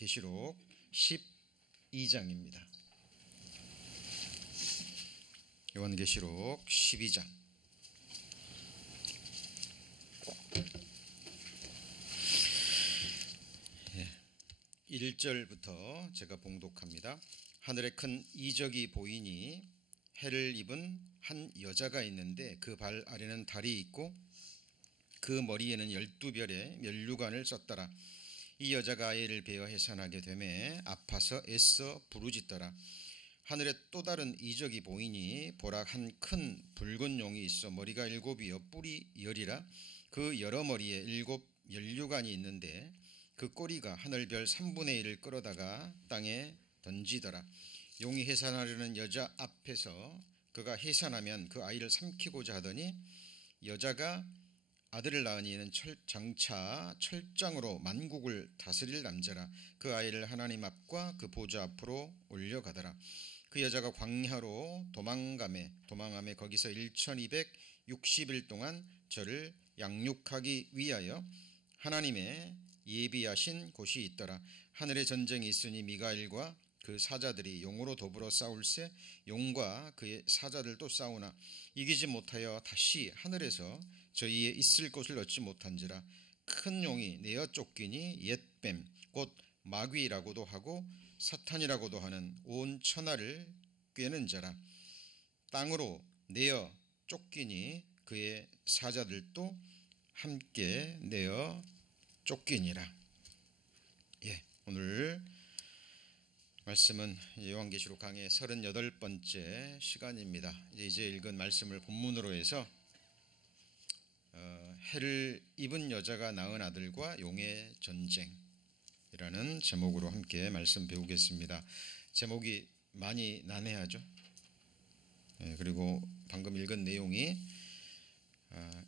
요한계시록 12장입니다. 요한계시록 12장. 1절부터 제가 봉독합니다. 하늘에 큰 이적이 보이니 해를 입은 한 여자가 있는데 그 발 아래는 달이 있고 그 머리에는 12별의 면류관을 썼더라. 이 여자가 아이를 베어 해산하게 되매 아파서 애써 부르짖더라. 하늘에 또 다른 이적이 보이니 보라 한 큰 붉은 용이 있어 머리가 7이요 뿔이 10이라. 그 여러 머리에 7 면류관이 있는데 그 꼬리가 하늘별 3분의 1을 끌어다가 땅에 던지더라. 용이 해산하려는 여자 앞에서 그가 해산하면 그 아이를 삼키고자 하더니 여자가 아들을 낳으니 이는 장차 철장으로 만국을 다스릴 남자라. 그 아이를 하나님 앞과 그 보좌 앞으로 올려가더라. 그 여자가 광야로 도망하매 거기서 1260일 동안 저를 양육하기 위하여 하나님의 예비하신 곳이 있더라. 하늘에 전쟁이 있으니 미가엘과 그 사자들이 용으로 더불어 싸울세 용과 그의 사자들도 싸우나 이기지 못하여 다시 하늘에서 저희의 있을 곳을 얻지 못한지라. 큰 용이 내어 쫓기니 옛뱀 곧 마귀라고도 하고 사탄이라고도 하는 온 천하를 꿰는 자라. 땅으로 내어 쫓기니 그의 사자들도 함께 내어 쫓기니라. 오늘 말씀은 요한계시록 강의 38번째 시간입니다. 이제 읽은 말씀을 본문으로 해서 해를 입은 여자가 낳은 아들과 용의 전쟁이라는 제목으로 함께 말씀 배우겠습니다. 제목이 많이 난해하죠. 그리고 방금 읽은 내용이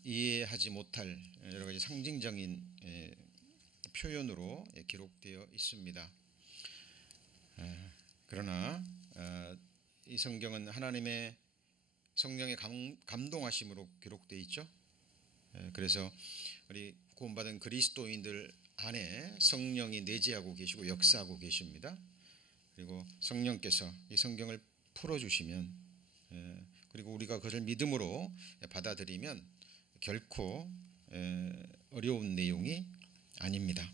이해하지 못할 여러 가지 상징적인 표현으로 기록되어 있습니다. 그러나 이 성경은 하나님의 성령의 감동하심으로 기록되어 있죠. 그래서 우리 구원받은 그리스도인들 안에 성령이 내재하고 계시고 역사하고 계십니다. 그리고 성령께서 이 성경을 풀어주시면 그리고 우리가 그것을 믿음으로 받아들이면 결코 어려운 내용이 아닙니다.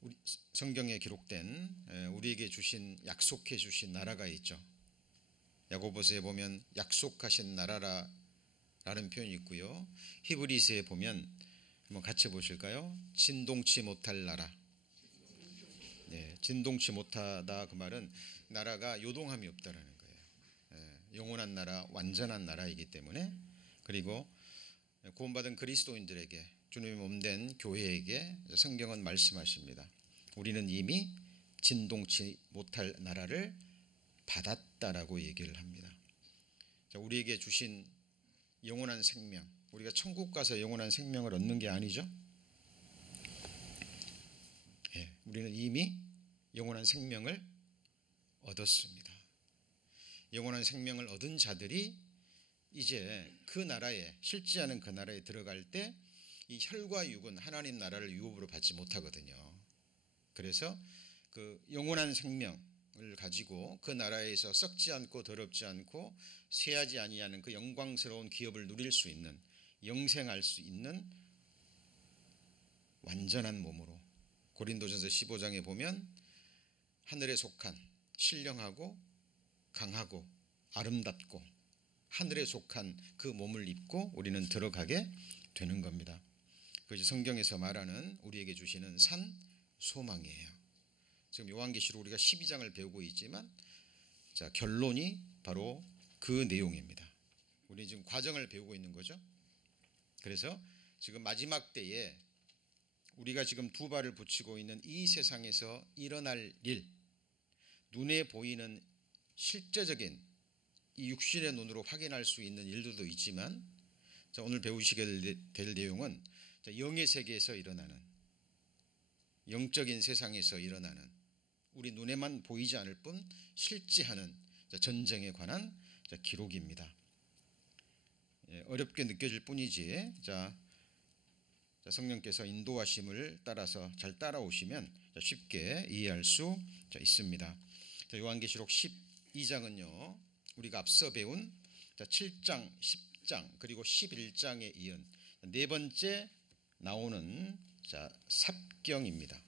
우리 성경에 기록된 우리에게 주신 약속해 주신 나라가 있죠. 야고보서에 보면 약속하신 나라라는 표현이 있고요. 히브리서에 보면 한번 같이 보실까요? 진동치 못할 나라. 진동치 못하다 그 말은 나라가 요동함이 없다라는 거예요. 영원한 나라, 완전한 나라이기 때문에 그리고 구원받은 그리스도인들에게 주님의 몸된 교회에게 성경은 말씀하십니다. 우리는 이미 진동치 못할 나라를 받았다라고 얘기를 합니다. 우리에게 주신 영원한 생명, 우리가 천국 가서 영원한 생명을 얻는 게 아니죠. 우리는 이미 영원한 생명을 얻었습니다. 영원한 생명을 얻은 자들이 이제 그 나라에 실지하는 그 나라에 들어갈 때 이 혈과 육은 하나님 나라를 유업으로 받지 못하거든요. 그래서 그 영원한 생명을 가지고 그 나라에서 썩지 않고 더럽지 않고 쇠하지 아니하는 그 영광스러운 기업을 누릴 수 있는 영생할 수 있는 완전한 몸으로 고린도전서 15장에 보면 하늘에 속한 신령하고 강하고 아름답고 하늘에 속한 그 몸을 입고 우리는 들어가게 되는 겁니다. 그것이 성경에서 말하는 우리에게 주시는 산 소망이에요. 지금 요한계시록 우리가 12장을 배우고 있지만 결론이 바로 그 내용입니다. 우리 지금 과정을 배우고 있는 거죠. 그래서 지금 마지막 때에 우리가 지금 두 발을 붙이고 있는 이 세상에서 일어날 일, 눈에 보이는 실제적인 이 육신의 눈으로 확인할 수 있는 일들도 있지만 오늘 배우시게 될 내용은 영의 세계에서 일어나는 영적인 세상에서 일어나는 우리 눈에만 보이지 않을 뿐 실제하는 전쟁에 관한 기록입니다. 어렵게 느껴질 뿐이지 성령께서 인도하심을 따라서 잘 따라오시면 쉽게 이해할 수 있습니다. 요한계시록 12장은요 우리가 앞서 배운 7장, 10장 그리고 11장에 이은 네 번째 나오는 삽경입니다.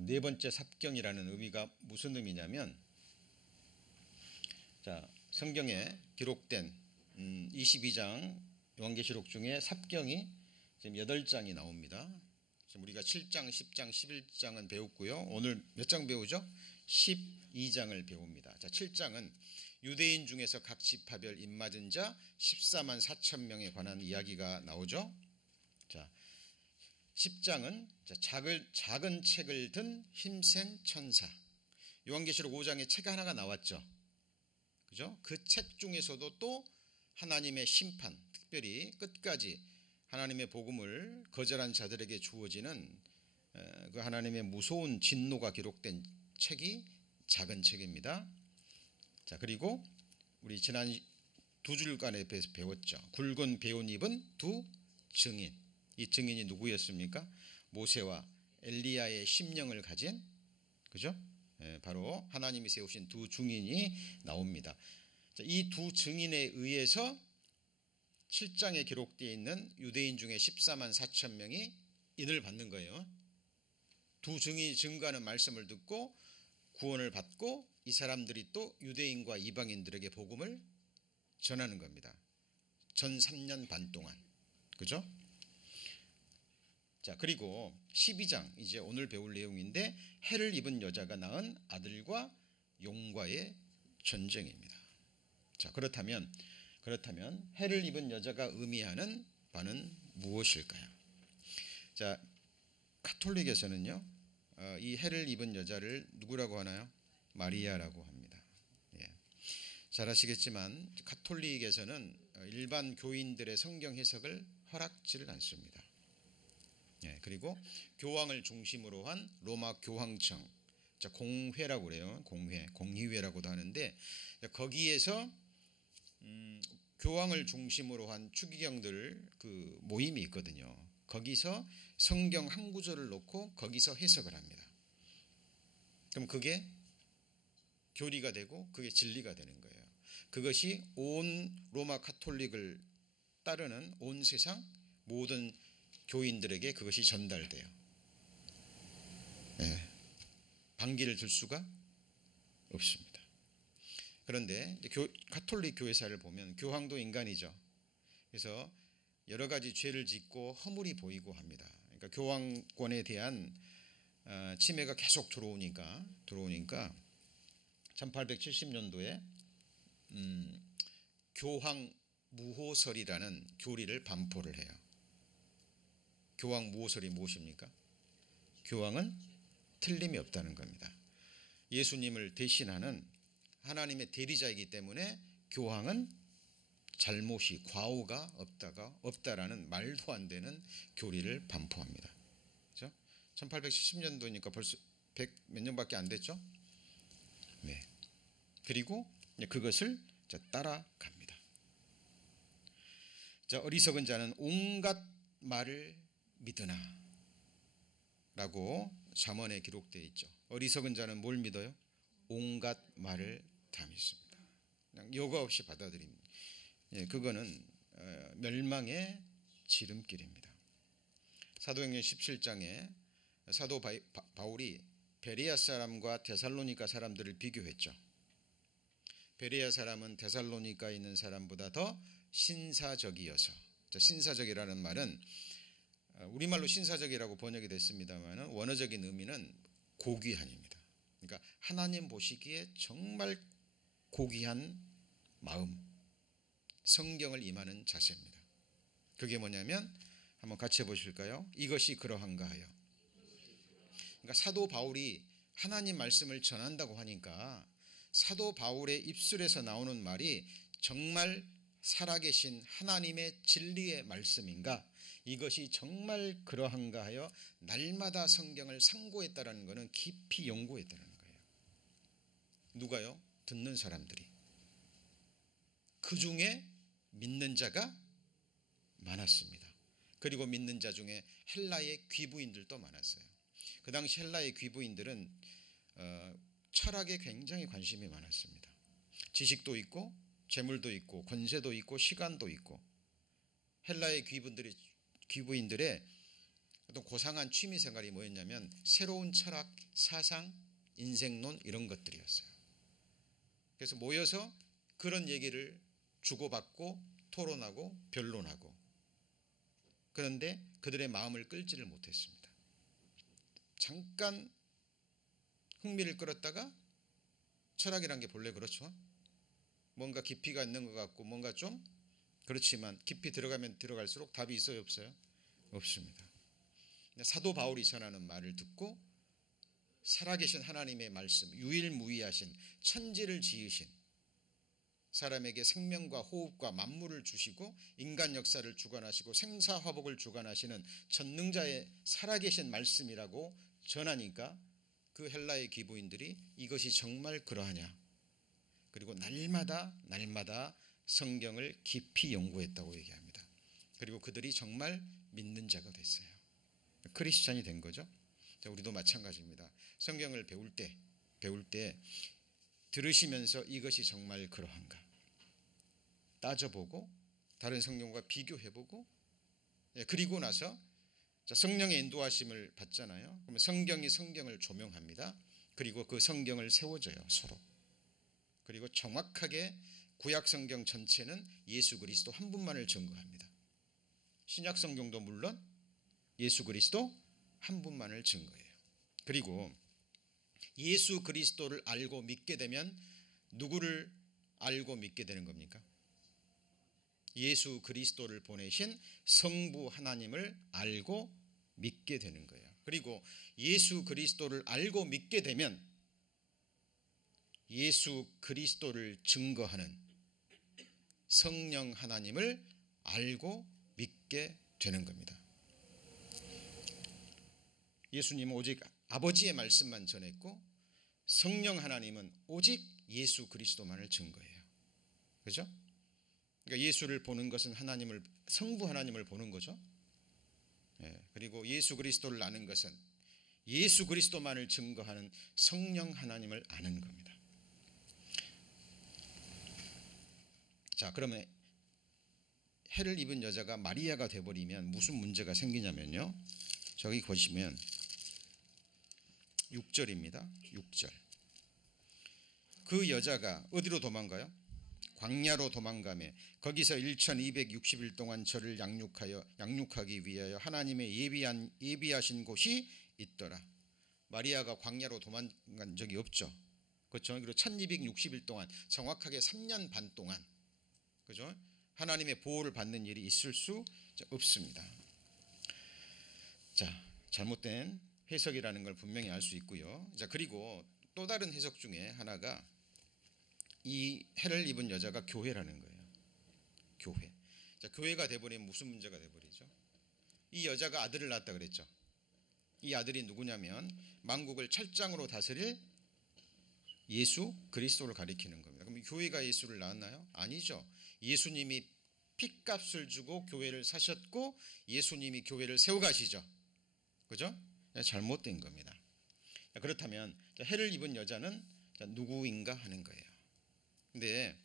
네 번째 삽경이라는 의미가 무슨 의미냐면 성경에 기록된 22장 요한계시록 중에 삽경이 지금 8장이 나옵니다. 지금 우리가 7장, 10장, 11장은 배웠고요. 오늘 몇 장 배우죠? 12장을 배웁니다. 7장은 유대인 중에서 각 지파별 입맞은 자 14만 4천 명에 관한 이야기가 나오죠. 10장은 작은 책을 든 힘센 천사. 요한계시록 5장에 책 하나가 나왔죠. 그죠? 그 책 중에서도 또 하나님의 심판, 특별히 끝까지 하나님의 복음을 거절한 자들에게 주어지는 그 하나님의 무서운 진노가 기록된 책이 작은 책입니다. 그리고 우리 지난 두 주간에 배웠죠. 굵은 배운 입은 두 증인. 이 증인이 누구였습니까? 모세와 엘리야의 심령을 가진, 그죠? 바로 하나님이 세우신 두 증인이 나옵니다. 이 두 증인에 의해서 7장에 기록되어 있는 유대인 중에 14만 4천 명이 인을 받는 거예요. 두 증인이 증거하는 말씀을 듣고 구원을 받고 이 사람들이 또 유대인과 이방인들에게 복음을 전하는 겁니다. 전 3년 반 동안. 그죠? 그리고 12장 이제 오늘 배울 내용인데 해를 입은 여자가 낳은 아들과 용과의 전쟁입니다. 그렇다면 해를 입은 여자가 의미하는 바는 무엇일까요? 가톨릭에서는요 이 해를 입은 여자를 누구라고 하나요? 마리아라고 합니다. 잘 아시겠지만 가톨릭에서는 일반 교인들의 성경 해석을 허락지를 않습니다. 그리고 교황을 중심으로 한 로마 교황청, 공회라고 그래요. 공의회라고도 하는데 거기에서 교황을 중심으로 한 추기경들 그 모임이 있거든요. 거기서 성경 한 구절을 놓고 거기서 해석을 합니다. 그럼 그게 교리가 되고 그게 진리가 되는 거예요. 그것이 온 로마 가톨릭을 따르는 온 세상 모든 교인들에게 그것이 전달돼요. 반기를 들 수가 없습니다. 그런데 가톨릭 교회사를 보면 교황도 인간이죠. 그래서 여러 가지 죄를 짓고 허물이 보이고 합니다. 그러니까 교황권에 대한 침해가 계속 들어오니까 1870년도에 교황 무호설이라는 교리를 반포를 해요. 교황 무호설이 무엇입니까? 교황은 틀림이 없다는 겁니다. 예수님을 대신하는 하나님의 대리자이기 때문에 교황은 잘못이 과오가 없다라는 말도 안 되는 교리를 반포합니다. 그렇죠? 1870년도니까 벌써 100 몇 년밖에 안 됐죠? 네. 그리고 그것을 따라갑니다. 어리석은 자는 온갖 말을 믿으나 라고 잠언에 기록되어 있죠. 어리석은 자는 뭘 믿어요? 온갖 말을 다 믿습니다. 그냥 여과 없이 받아들입니다. 그거는 멸망의 지름길입니다. 사도행전 17장에 사도 바울이 베레아 사람과 데살로니가 사람들을 비교했죠. 베레아 사람은 데살로니가에 있는 사람보다 더 신사적이어서, 신사적이라는 말은 우리말로 신사적이라고 번역이 됐습니다만 원어적인 의미는 고귀한입니다. 그러니까 하나님 보시기에 정말 고귀한 마음, 성경을 임하는 자세입니다. 그게 뭐냐면 한번 같이 해보실까요? 이것이 그러한가 하여. 그러니까 사도 바울이 하나님 말씀을 전한다고 하니까 사도 바울의 입술에서 나오는 말이 정말 살아계신 하나님의 진리의 말씀인가? 이것이 정말 그러한가 하여 날마다 성경을 상고했다라는 것은 깊이 연구했다는 거예요. 누가요? 듣는 사람들이. 그 중에 믿는 자가 많았습니다. 그리고 믿는 자 중에 헬라의 귀부인들도 많았어요. 그 당시 헬라의 귀부인들은 철학에 굉장히 관심이 많았습니다. 지식도 있고 재물도 있고 권세도 있고 시간도 있고. 헬라의 귀부인들의 어떤 고상한 취미 생활이 뭐였냐면 새로운 철학, 사상, 인생론 이런 것들이었어요. 그래서 모여서 그런 얘기를 주고받고 토론하고 변론하고. 그런데 그들의 마음을 끌지를 못했습니다. 잠깐 흥미를 끌었다가 철학이란 게 본래 그렇죠. 뭔가 깊이가 있는 것 같고 뭔가 좀 그렇지만 깊이 들어가면 들어갈수록 답이 있어요, 없어요? 없습니다. 사도 바울이 전하는 말을 듣고 살아계신 하나님의 말씀, 유일무이하신 천지를 지으신 사람에게 생명과 호흡과 만물을 주시고 인간 역사를 주관하시고 생사화복을 주관하시는 전능자의 살아계신 말씀이라고 전하니까 그 헬라의 귀부인들이 이것이 정말 그러하냐. 그리고 날마다 성경을 깊이 연구했다고 얘기합니다. 그리고 그들이 정말 믿는 자가 됐어요. 크리스찬이 된 거죠. 우리도 마찬가지입니다. 성경을 배울 때 들으시면서 이것이 정말 그러한가 따져보고 다른 성경과 비교해보고, 그리고 나서 성령의 인도하심을 받잖아요. 그러면 성경이 성경을 조명합니다. 그리고 그 성경을 세워줘요, 서로. 그리고 정확하게 구약 성경 전체는 예수 그리스도 한 분만을 증거합니다. 신약 성경도 물론 예수 그리스도 한 분만을 증거해요. 그리고 예수 그리스도를 알고 믿게 되면 누구를 알고 믿게 되는 겁니까? 예수 그리스도를 보내신 성부 하나님을 알고 믿게 되는 거예요. 그리고 예수 그리스도를 알고 믿게 되면 예수 그리스도를 증거하는 성령 하나님을 알고 믿게 되는 겁니다. 예수님은 오직 아버지의 말씀만 전했고 성령 하나님은 오직 예수 그리스도만을 증거해요. 그렇죠? 그러니까 예수를 보는 것은 하나님을, 성부 하나님을 보는 거죠. 그리고 예수 그리스도를 아는 것은 예수 그리스도만을 증거하는 성령 하나님을 아는 겁니다. 자, 그러면 해를 입은 여자가 마리아가 되어버리면 무슨 문제가 생기냐면요, 저기 보시면 6절입니다. 6절. 그 여자가 어디로 도망가요? 광야로 도망가며 거기서 1260일 동안 저를 양육하기 위하여 하나님의 예비하신 곳이 있더라. 마리아가 광야로 도망간 적이 없죠. 그렇죠? 그리고 1260일 동안 정확하게 3년 반 동안, 그죠? 하나님의 보호를 받는 일이 있을 수 없습니다. 자, 잘못된 해석이라는 걸 분명히 알 수 있고요. 자, 그리고 또 다른 해석 중에 하나가 이 해를 입은 여자가 교회라는 거예요. 교회. 자, 교회가 돼버리면 무슨 문제가 돼버리죠? 이 여자가 아들을 낳았다 그랬죠. 이 아들이 누구냐면 만국을 철장으로 다스릴 예수 그리스도를 가리키는 겁니다. 그럼 교회가 예수를 낳았나요? 아니죠. 예수님이 핏값을 주고 교회를 사셨고 예수님이 교회를 세워가시죠. 그죠? 잘못된 겁니다. 그렇다면 해를 입은 여자는 누구인가 하는 거예요. 근데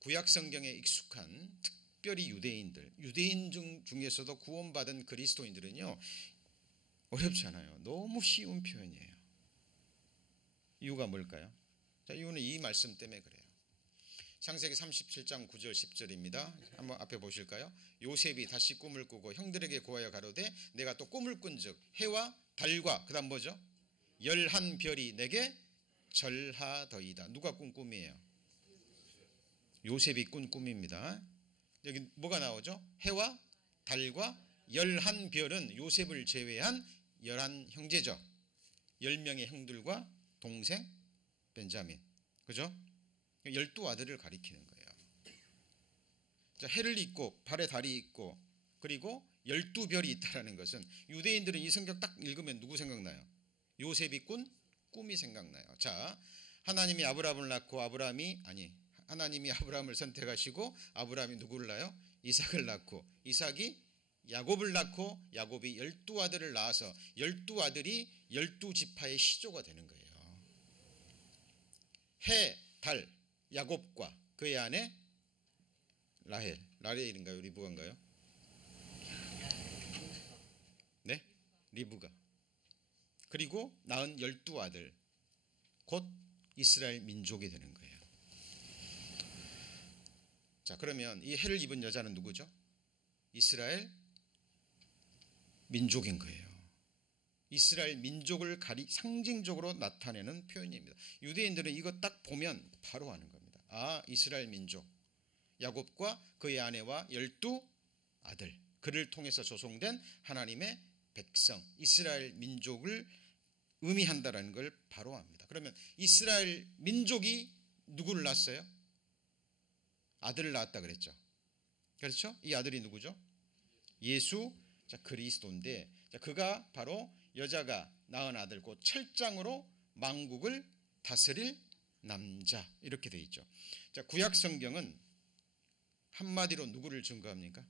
구약 성경에 익숙한 특별히 유대인 중에서도 구원받은 그리스도인들은요, 어렵지 않아요. 너무 쉬운 표현이에요. 이유가 뭘까요? 자, 이유는 이 말씀 때문에 그래요. 창세기 37장 9절 10절입니다. 한번 앞에 보실까요? 요셉이 다시 꿈을 꾸고 형들에게 고하여 가로되 내가 또 꿈을 꾼즉 해와 달과 그다음 뭐죠? 11별이 내게 절하더이다. 누가 꾼 꿈이에요? 요셉이 꾼 꿈입니다. 여기 뭐가 나오죠? 해와 달과 11별은 요셉을 제외한 11형제죠. 10명의 형들과 동생 벤자민. 그죠? 12아들을 가리키는 거예요. 자, 해를 있고 발에 달이 있고 그리고 12별이 있다는 것은 유대인들은 이 성경 딱 읽으면 누구 생각나요? 요셉이 꾼 꿈이 생각나요. 자, 하나님이 아브라함을 낳고 하나님이 아브라함을 선택하시고 아브라함이 누구를 낳아요? 이삭을 낳고 이삭이 야곱을 낳고 야곱이 12아들을 낳아서 12아들이 12지파의 시조가 되는 거예요. 해, 달, 야곱과 그의 아내 라헬인가요? 리브가인가요? 네? 리브가. 그리고 낳은 12아들, 곧 이스라엘 민족이 되는 거예요. 자, 그러면 이 해를 입은 여자는 누구죠? 이스라엘 민족인 거예요. 이스라엘 민족을 상징적으로 나타내는 표현입니다. 유대인들은 이거 딱 보면 바로 아는 겁니다. 아, 이스라엘 민족, 야곱과 그의 아내와 12아들, 그를 통해서 조성된 하나님의 백성, 이스라엘 민족을 의미한다라는 걸 바로 압니다. 그러면 이스라엘 민족이 누구를 낳았어요? 아들을 낳았다 그랬죠. 그렇죠? 이 아들이 누구죠? 예수 그리스도인데, 그가 바로 여자가 낳은 아들, 곧 철장으로 만국을 다스릴 남자, 이렇게 되어 있죠. 자, 구약 성경은 한마디로 누구를 증거합니까?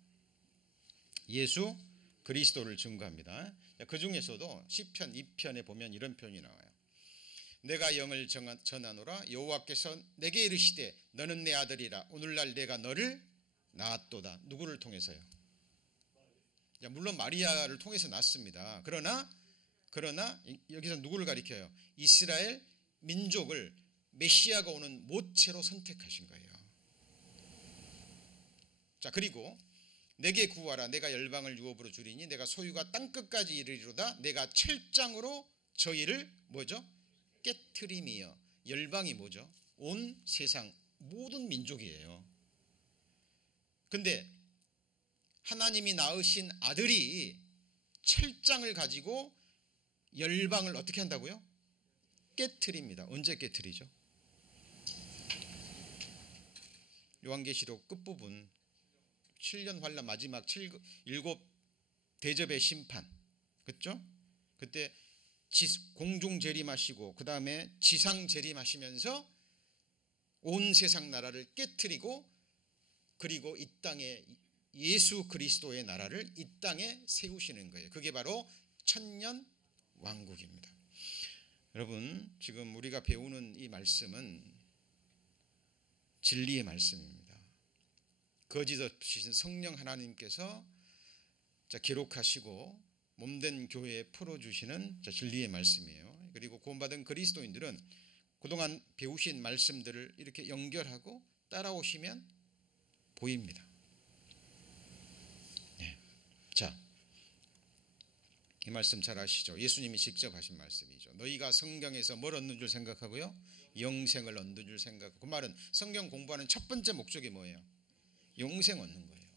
예수 그리스도를 증거합니다. 그 중에서도 시편 2편에 보면 이런 표현이 나와요. 내가 영을 전하노라. 여호와께서 내게 이르시되 너는 내 아들이라. 오늘날 내가 너를 낳았도다. 누구를 통해서요? 물론 마리아를 통해서 낳습니다. 그러나 여기서 누구를 가리켜요? 이스라엘 민족을 메시아가 오는 모체로 선택하신 거예요. 자, 그리고 내게 구하라. 내가 열방을 유업으로 주리니 내가 소유가 땅끝까지 이르리로다. 내가 철장으로 저희를 뭐죠? 깨트림이여. 열방이 뭐죠? 온 세상 모든 민족이에요. 근데 하나님이 낳으신 아들이 철장을 가지고 열방을 어떻게 한다고요? 깨트립니다. 언제 깨트리죠? 요한계시록 끝부분 7년 환란 마지막 7 대접의 심판, 그렇죠? 그때 공중 재림하시고 그 다음에 지상 재림하시면서 온 세상 나라를 깨트리고, 그리고 이 땅에 예수 그리스도의 나라를 이 땅에 세우시는 거예요. 그게 바로 천년 왕국입니다. 여러분, 지금 우리가 배우는 이 말씀은 진리의 말씀입니다. 거짓 없으신 성령 하나님께서 기록하시고 몸된 교회에 풀어주시는 진리의 말씀이에요. 그리고 구원받은 그리스도인들은 그동안 배우신 말씀들을 이렇게 연결하고 따라오시면 보입니다. 네. 자, 이 말씀 잘 아시죠? 예수님이 직접 하신 말씀이죠. 너희가 성경에서 뭘 얻는 줄 생각하고요? 영생을 얻는 줄 생각하고. 그 말은 성경 공부하는 첫 번째 목적이 뭐예요? 영생 얻는 거예요.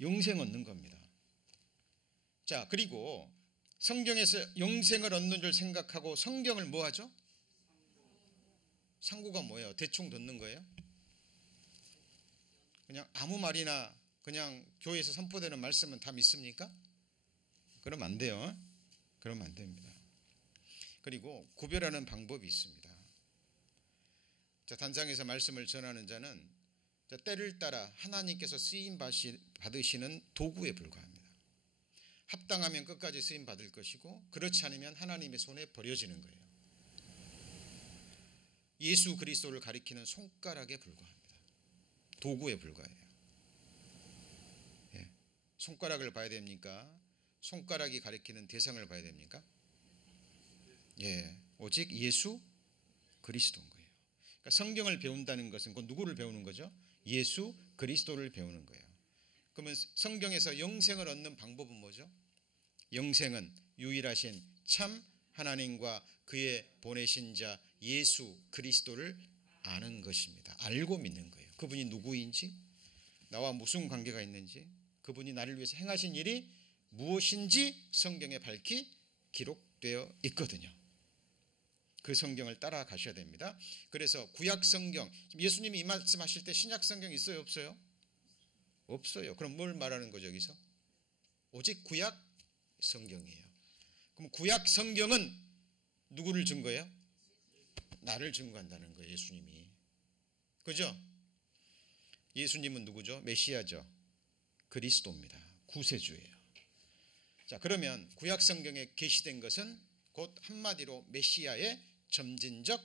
영생 얻는 겁니다. 자, 그리고 성경에서 영생을 얻는 줄 생각하고 성경을 뭐 하죠? 상고가 뭐예요? 대충 듣는 거예요? 그냥 아무 말이나 그냥 교회에서 선포되는 말씀은 다 믿습니까? 그러면 안 돼요. 그러면 안 됩니다. 그리고 구별하는 방법이 있습니다. 자, 단상에서 말씀을 전하는 자는 때를 따라 하나님께서 쓰임 받으시는 도구에 불과합니다. 합당하면 끝까지 쓰임 받을 것이고, 그렇지 않으면 하나님의 손에 버려지는 거예요. 예수 그리스도를 가리키는 손가락에 불과합니다. 도구에 불과해요. 예. 손가락을 봐야 됩니까? 손가락이 가리키는 대상을 봐야 됩니까? 예, 오직 예수 그리스도인 거예요. 그러니까 성경을 배운다는 것은 그 누구를 배우는 거죠? 예수 그리스도를 배우는 거예요. 그러면 성경에서 영생을 얻는 방법은 뭐죠? 영생은 유일하신 참 하나님과 그의 보내신 자 예수 그리스도를 아는 것입니다. 알고 믿는 거예요. 그분이 누구인지, 나와 무슨 관계가 있는지, 그분이 나를 위해서 행하신 일이 무엇인지 성경에 밝히 기록되어 있거든요. 그 성경을 따라가셔야 됩니다. 그래서 구약 성경, 예수님이 이 말씀하실 때 신약 성경 있어요, 없어요? 없어요. 그럼 뭘 말하는 거죠, 여기서? 오직 구약 성경이에요. 그럼 구약 성경은 누구를 증거해요? 나를 증거한다는 거예요, 예수님이. 그죠? 예수님은 누구죠? 메시아죠. 그리스도입니다. 구세주예요. 자, 그러면 구약 성경에 계시된 것은 곧 한마디로 메시아의 점진적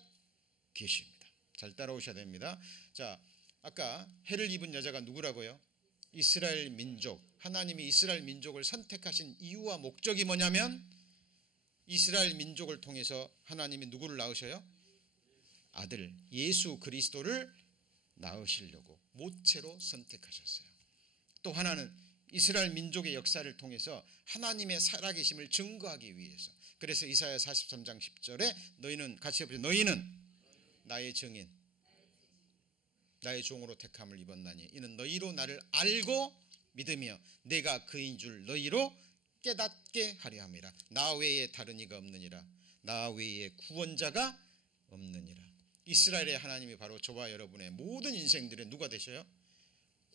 계시입니다. 잘 따라오셔야 됩니다. 자, 아까 해를 입은 여자가 누구라고요? 이스라엘 민족. 하나님이 이스라엘 민족을 선택하신 이유와 목적이 뭐냐면 이스라엘 민족을 통해서 하나님이 누구를 낳으셔요? 아들 예수 그리스도를 낳으시려고 모체로 선택하셨어요. 또 하나는 이스라엘 민족의 역사를 통해서 하나님의 살아계심을 증거하기 위해서. 그래서 이사야 43장 10절에 너희는 같이 해보세요. 너희는 나의 증인 나의 종으로 택함을 입었나니 이는 너희로 나를 알고 믿으며 내가 그인 줄 너희로 깨닫게 하려 함이라. 나 외에 다른 이가 없느니라. 나 외에 구원자가 없느니라. 이스라엘의 하나님이 바로 저와 여러분의 모든 인생들의 누가 되셔요?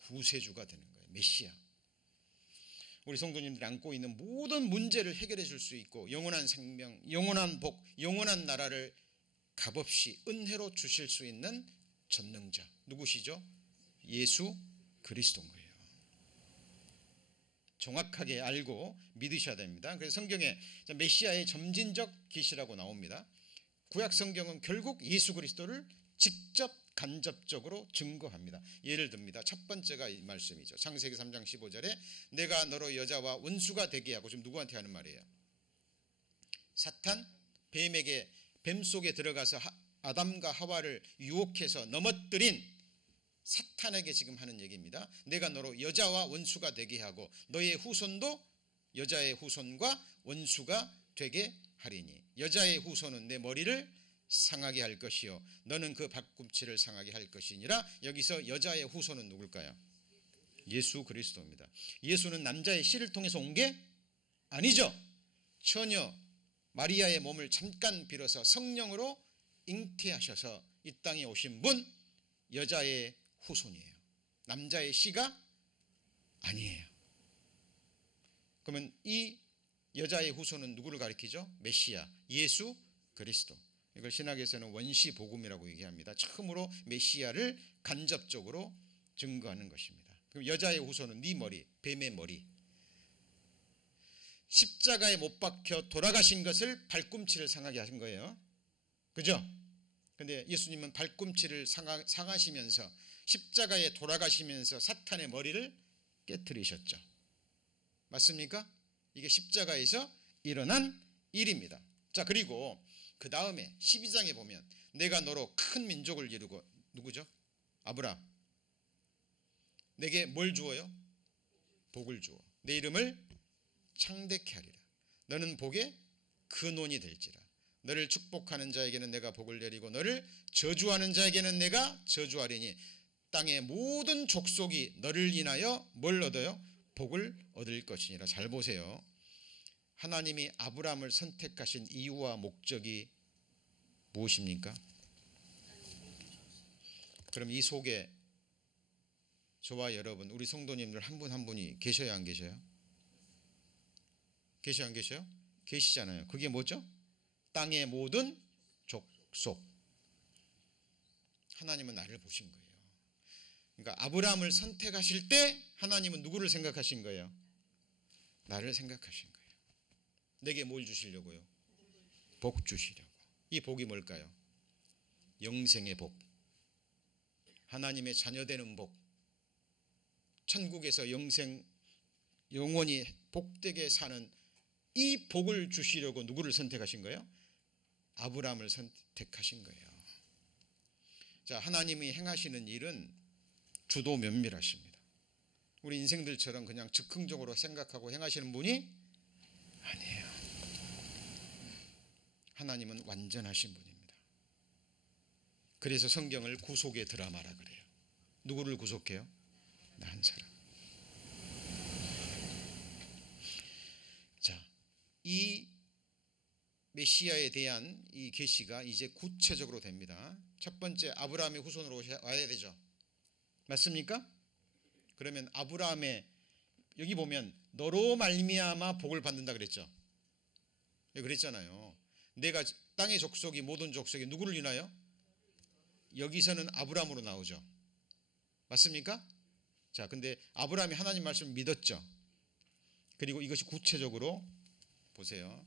구세주가 되는 거예요. 메시아. 우리 성도님들이 안고 있는 모든 문제를 해결해 줄 수 있고 영원한 생명, 영원한 복, 영원한 나라를 값없이 은혜로 주실 수 있는 전능자 누구시죠? 예수 그리스도인 거예요. 정확하게 알고 믿으셔야 됩니다. 그래서 성경에 메시아의 점진적 계시라고 나옵니다. 구약 성경은 결국 예수 그리스도를 직접 간접적으로 증거합니다. 예를 듭니다. 첫 번째가 이 말씀이죠. 창세기 3장 15절에 내가 너로 여자와 원수가 되게 하고, 지금 누구한테 하는 말이에요? 사탄, 뱀에게, 뱀 속에 들어가서 아담과 하와를 유혹해서 넘어뜨린 사탄에게 지금 하는 얘기입니다. 내가 너로 여자와 원수가 되게 하고 너의 후손도 여자의 후손과 원수가 되게 하리니 여자의 후손은 내 머리를 상하게 할 것이요 너는 그 발꿈치를 상하게 할 것이니라. 여기서 여자의 후손은 누굴까요? 예수 그리스도입니다. 예수는 남자의 씨를 통해서 온 게 아니죠. 처녀 마리아의 몸을 잠깐 빌어서 성령으로 잉태하셔서 이 땅에 오신 분, 여자의 후손이에요. 남자의 씨가 아니에요. 그러면 이 여자의 후손은 누구를 가리키죠? 메시아, 예수 그리스도. 이걸 신학에서는 원시 복음이라고 얘기합니다. 처음으로 메시아를 간접적으로 증거하는 것입니다. 그럼 여자의 후손은 네 머리, 뱀의 머리. 십자가에 못 박혀 돌아가신 것을 발꿈치를 상하게 하신 거예요. 그죠? 근데 예수님은 발꿈치를 상하시면서 십자가에 돌아가시면서 사탄의 머리를 깨뜨리셨죠. 맞습니까? 이게 십자가에서 일어난 일입니다. 자, 그리고 그 다음에 12장에 보면 내가 너로 큰 민족을 이루고, 누구죠? 아브라함. 내게 뭘 주어요? 복을 주어. 내 이름을 창대케 하리라. 너는 복의 근원이 될지라. 너를 축복하는 자에게는 내가 복을 내리고 너를 저주하는 자에게는 내가 저주하리니 땅의 모든 족속이 너를 인하여 뭘 얻어요? 복을 얻을 것이니라. 잘 보세요. 하나님이 아브라함을 선택하신 이유와 목적이 무엇입니까? 그럼 이 속에 저와 여러분, 우리 성도님들 한 분 한 분이 계셔야 안 계셔요? 계셔 안 계셔요? 계시잖아요. 그게 뭐죠? 땅의 모든 족속. 하나님은 나를 보신 거예요. 그러니까 아브라함을 선택하실 때 하나님은 누구를 생각하신 거예요? 나를 생각하신 거예요. 내게 뭘 주시려고요? 복 주시려고. 이 복이 뭘까요? 영생의 복, 하나님의 자녀되는 복, 천국에서 영생 영원히 복되게 사는 이 복을 주시려고 누구를 선택하신 거예요? 아브라함을 선택하신 거예요. 자, 하나님이 행하시는 일은 주도 면밀하십니다. 우리 인생들처럼 그냥 즉흥적으로 생각하고 행하시는 분이 아니에요. 하나님은 완전하신 분입니다. 그래서 성경을 구속의 드라마라 그래요. 누구를 구속해요? 나 한 사람. 자, 이 메시아에 대한 이 계시가 이제 구체적으로 됩니다. 첫 번째, 아브라함의 후손으로 와야 되죠. 맞습니까? 그러면 아브라함의, 여기 보면 너로 말미암아 복을 받는다 그랬죠. 그랬잖아요. 내가 땅의 족속이, 모든 족속이 누구를 인하여? 여기서는 아브라함으로 나오죠. 맞습니까? 자, 근데 아브라함이 하나님 말씀을 믿었죠. 그리고 이것이 구체적으로 보세요.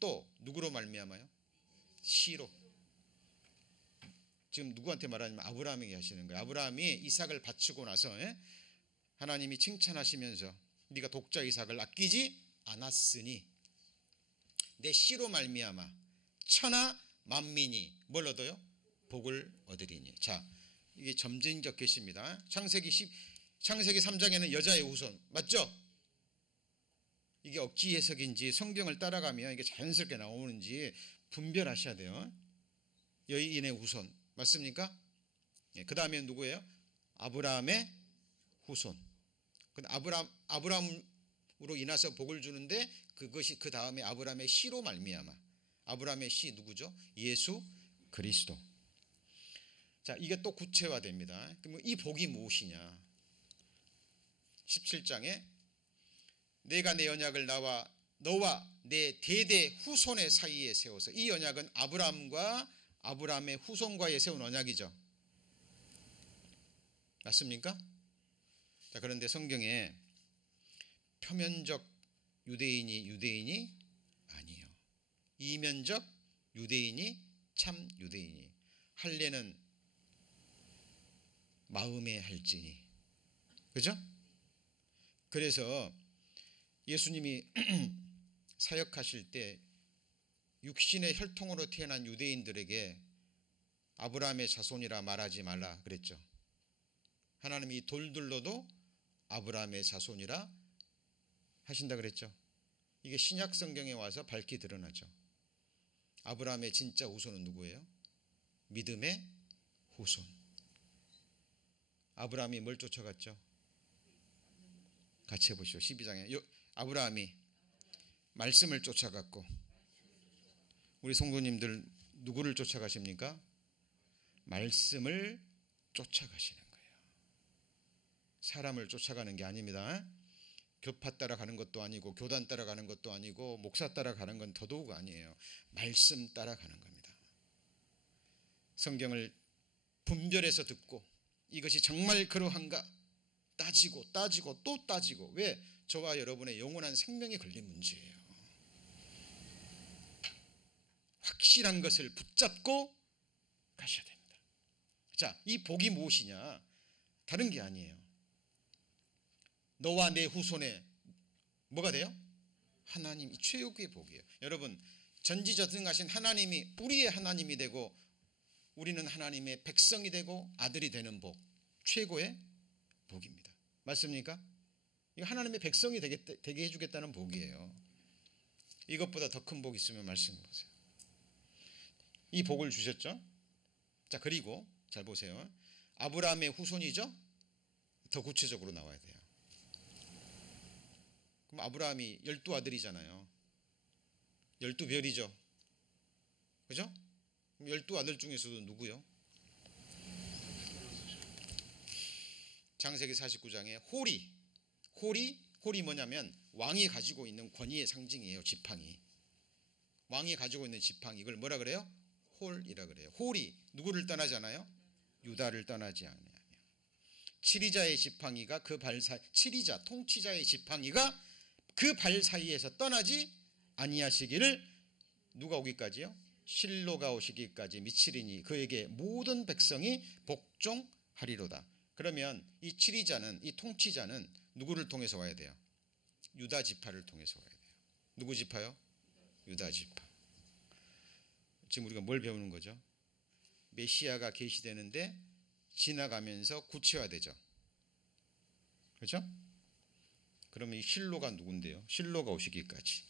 또 누구로 말미암아요? 시로. 지금 누구한테 말하냐면 아브라함에게 하시는 거예요. 아브라함이 이삭을 바치고 나서 하나님이 칭찬하시면서 네가 독자 이삭을 아끼지 않았으니 내 씨로 말미암아 천하 만민이 뭘 얻어요? 복을 얻으리니. 자, 이게 점진적 계시입니다. 창세기 3장에는 여자의 후손 맞죠? 이게 억지 해석인지 성경을 따라가면 이게 자연스럽게 나오는지 분별하셔야 돼요. 여인의 후손 맞습니까? 그 다음에 누구예요? 아브라함의 후손. 근데 아브라함으로 인해서 복을 주는데 그것이 그 다음에 아브라함의 씨로 말미암아. 아브라함의 씨 누구죠? 예수 그리스도. 자, 이게 또 구체화됩니다. 그럼 이 복이 무엇이냐? 17장에 내가 내 언약을 너와 내 대대 후손의 사이에 세워서, 이 언약은 아브라함과 아브라함의 후손과의 세운 언약이죠. 맞습니까? 자, 그런데 성경에 표면적 유대인이 아니에요. 이면적 유대인이 참 유대인이. 할례는 마음에 할지니. 그죠? 그래서 예수님이 사역하실 때 육신의 혈통으로 태어난 유대인들에게 아브라함의 자손이라 말하지 말라 그랬죠. 하나님이 이 돌들로도 아브라함의 자손이라 하신다 그랬죠. 이게 신약 성경에 와서 밝히 드러나죠. 아브라함의 진짜 후손은 누구예요? 믿음의 후손. 아브라함이 뭘 쫓아갔죠? 같이 해보시죠. 12장에 아브라함이 말씀을 쫓아갔고, 우리 성도님들 누구를 쫓아가십니까? 말씀을 쫓아가시는 거예요. 사람을 쫓아가는 게 아닙니다. 교파 따라가는 것도 아니고 교단 따라가는 것도 아니고 목사 따라가는 건 더더욱 아니에요. 말씀 따라가는 겁니다. 성경을 분별해서 듣고 이것이 정말 그러한가 따지고 또 따지고. 왜? 저와 여러분의 영원한 생명이 걸린 문제예요. 확실한 것을 붙잡고 가셔야 됩니다. 자, 이 복이 무엇이냐? 다른 게 아니에요. 너와 내 후손에 뭐가 돼요? 하나님이 최고의 복이에요. 여러분, 전지전능하신 하나님이 우리의 하나님이 되고 우리는 하나님의 백성이 되고 아들이 되는 복, 최고의 복입니다. 맞습니까? 이거 하나님의 백성이 되게 해주겠다는 복이에요. 이것보다 더 큰 복 있으면 말씀해 보세요. 이 복을 주셨죠. 자, 그리고 잘 보세요. 아브라함의 후손이죠. 더 구체적으로 나와야 돼요. 그럼 아브라함이 12아들이잖아요. 12별이죠. 그죠? 그럼 12아들 중에서도 누구요? 창세기 49장에 홀이 뭐냐면 왕이 가지고 있는 권위의 상징이에요. 지팡이. 왕이 가지고 있는 지팡이, 이걸 뭐라 그래요? 홀이라 그래요. 홀이 누구를 떠나지 않아요? 유다를 떠나지 않아요. 치리자의 지팡이가 그 발 사이, 치리자 통치자의 지팡이가 그 발 사이에서 떠나지 아니하시기를, 누가 오기까지요? 실로가 오시기까지 미치리니 그에게 모든 백성이 복종하리로다. 그러면 이 치리자는, 이 통치자는 누구를 통해서 와야 돼요? 유다 지파를 통해서 와야 돼요. 누구 지파요? 유다 지파. 지금 우리가 뭘 배우는 거죠? 메시아가 계시되는데 지나가면서 구체화되죠. 그렇죠? 그러면 이 실로가 누군데요? 실로가 오시기까지.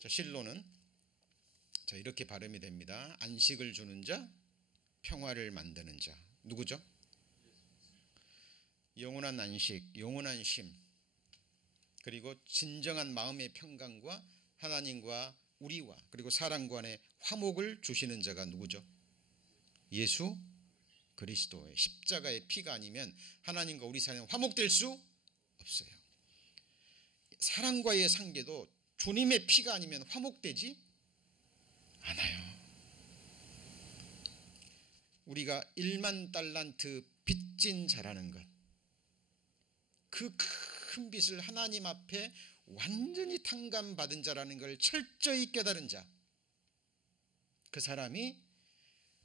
자, 실로는 자, 이렇게 발음이 됩니다. 안식을 주는 자, 평화를 만드는 자. 누구죠? 영원한 안식, 영원한 쉼, 그리고 진정한 마음의 평강과 하나님과 우리와 그리고 사람 간의 화목을 주시는 자가 누구죠? 예수 그리스도의 십자가의 피가 아니면 하나님과 우리 사이는 화목될 수 없어요. 사랑과의 상계도 주님의 피가 아니면 화목되지 않아요. 우리가 1만 달란트 빚진 자라는 것, 그 큰 빚을 하나님 앞에 완전히 탕감받은 자라는 걸 철저히 깨달은 자, 그 사람이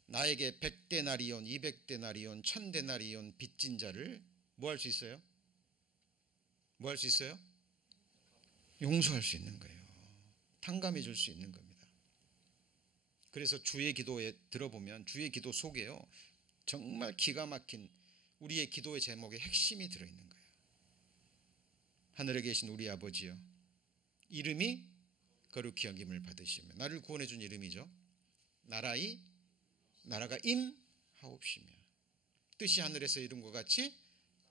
나에게 100데나리온, 200데나리온, 1000데나리온 빚진 자를 뭐 할 수 있어요? 뭐 할 수 있어요? 용서할 수 있는 거예요. 탕감해 줄 수 있는 겁니다. 그래서 주의 기도에 들어보면 주의 기도 속에요, 정말 기가 막힌 우리의 기도의 제목에 핵심이 들어있는 거예요. 하늘에 계신 우리 아버지여, 이름이 거룩히 여김을 받으시며, 나를 구원해 준 이름이죠. 나라가 임하옵시며 뜻이 하늘에서 이룬 것 같이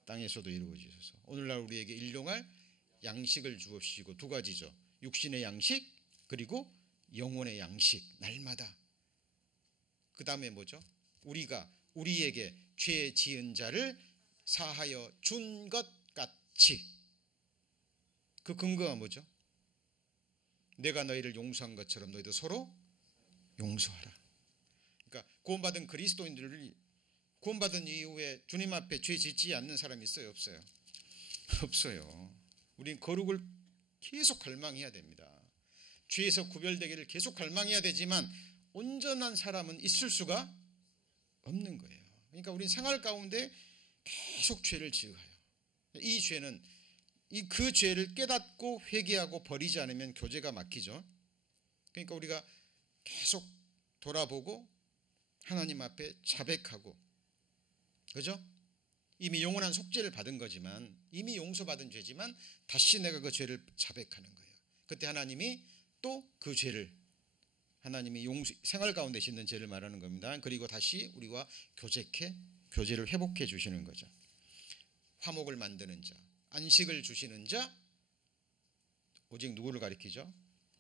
땅에서도 이루어지소서. 오늘날 우리에게 일용할 양식을 주옵시고, 두 가지죠. 육신의 양식 그리고 영혼의 양식, 날마다. 그 다음에 뭐죠? 우리가 우리에게 죄 지은 자를 사하여 준 것 같이. 그 근거가 뭐죠? 내가 너희를 용서한 것처럼 너희도 서로 용서하라. 그러니까 구원받은 그리스도인들이 구원받은 이후에 주님 앞에 죄 짓지 않는 사람이 있어요, 없어요? 없어요. 우린 거룩을 계속 갈망해야 됩니다. 죄에서 구별되기를 계속 갈망해야 되지만 온전한 사람은 있을 수가 없는 거예요. 그러니까 우린 생활 가운데 계속 죄를 지어가요. 이 죄는 그 죄를 깨닫고 회개하고 버리지 않으면 교제가 막히죠. 그러니까 우리가 계속 돌아보고 하나님 앞에 자백하고, 그죠? 이미 영원한 속죄를 받은 거지만, 이미 용서받은 죄지만 다시 내가 그 죄를 자백하는 거예요. 그때 하나님이 또 그 죄를, 하나님이 생활 가운데 씻는 죄를 말하는 겁니다. 그리고 다시 우리와 교제를 회복해 주시는 거죠. 화목을 만드는 자, 안식을 주시는 자, 오직 누구를 가리키죠?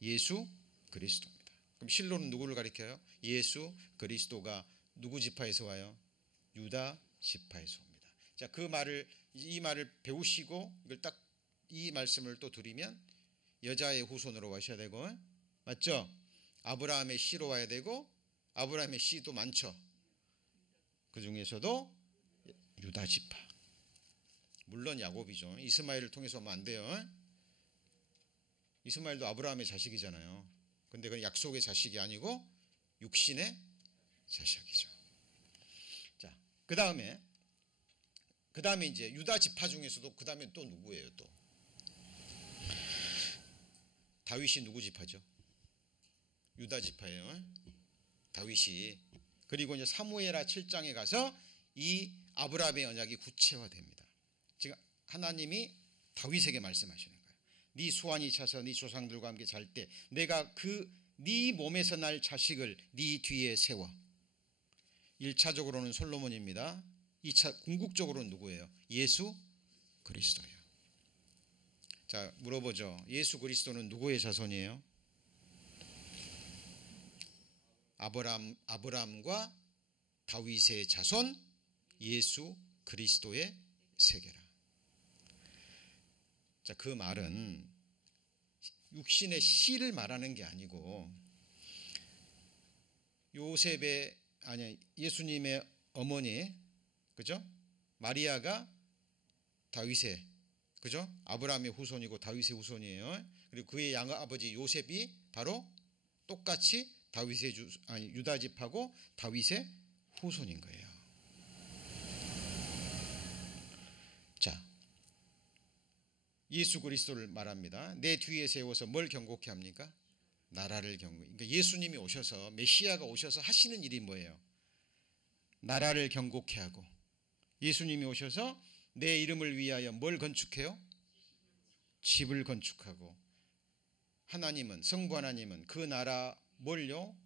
예수 그리스도입니다. 그럼 실로는 누구를 가리켜요? 예수 그리스도가 누구 지파에서 와요? 유다 지파에서 옵니다. 자, 이 말을 배우시고 이걸 딱 이 말씀을 또 드리면 여자의 후손으로 와셔야 되고, 맞죠? 아브라함의 씨로 와야 되고, 아브라함의 씨도 많죠. 그 중에서도 유다 지파, 물론 야곱이죠. 이스마엘을 통해서 오면 안 돼요. 이스마엘도 아브라함의 자식이잖아요. 근데 그건 약속의 자식이 아니고 육신의 자식이죠. 자, 그 다음에 이제 유다 지파 중에서도 그 다음에 또 누구예요? 또 다윗이 누구 지파죠? 유다 지파예요. 다윗이. 그리고 이제 사무엘하 7장에 가서 이 아브라함의 언약이 구체화됩니다. 지금 하나님이 다윗에게 말씀하시는 거예요. 네 수완이 차서 네 조상들과 함께 잘 때 내가 네 몸에서 날 자식을 네 뒤에 세워. 1차적으로는 솔로몬입니다. 2차 궁극적으로는 누구예요? 예수 그리스도예요. 자, 물어보죠. 예수 그리스도는 누구의 자손이에요? 아브라함과 다윗의 자손 예수 그리스도의 세계라. 자, 그 말은 육신의 씨를 말하는 게 아니고 예수님의 어머니, 그죠? 마리아가 다윗의, 그죠? 아브라함의 후손이고 다윗의 후손이에요. 그리고 그의 양아버지 요셉이 바로 똑같이 유다 지파고 다윗의 후손인 거예요. 자, 예수 그리스도를 말합니다. 내 뒤에 세워서 뭘 경고케 합니까? 나라를 경고해. 그러니까 예수님이 오셔서, 메시아가 오셔서 하시는 일이 뭐예요? 나라를 경고케 하고, 예수님이 오셔서 내 이름을 위하여 뭘 건축해요? 집을 건축하고, 하나님은, 성부 하나님은 그 나라 뭘요?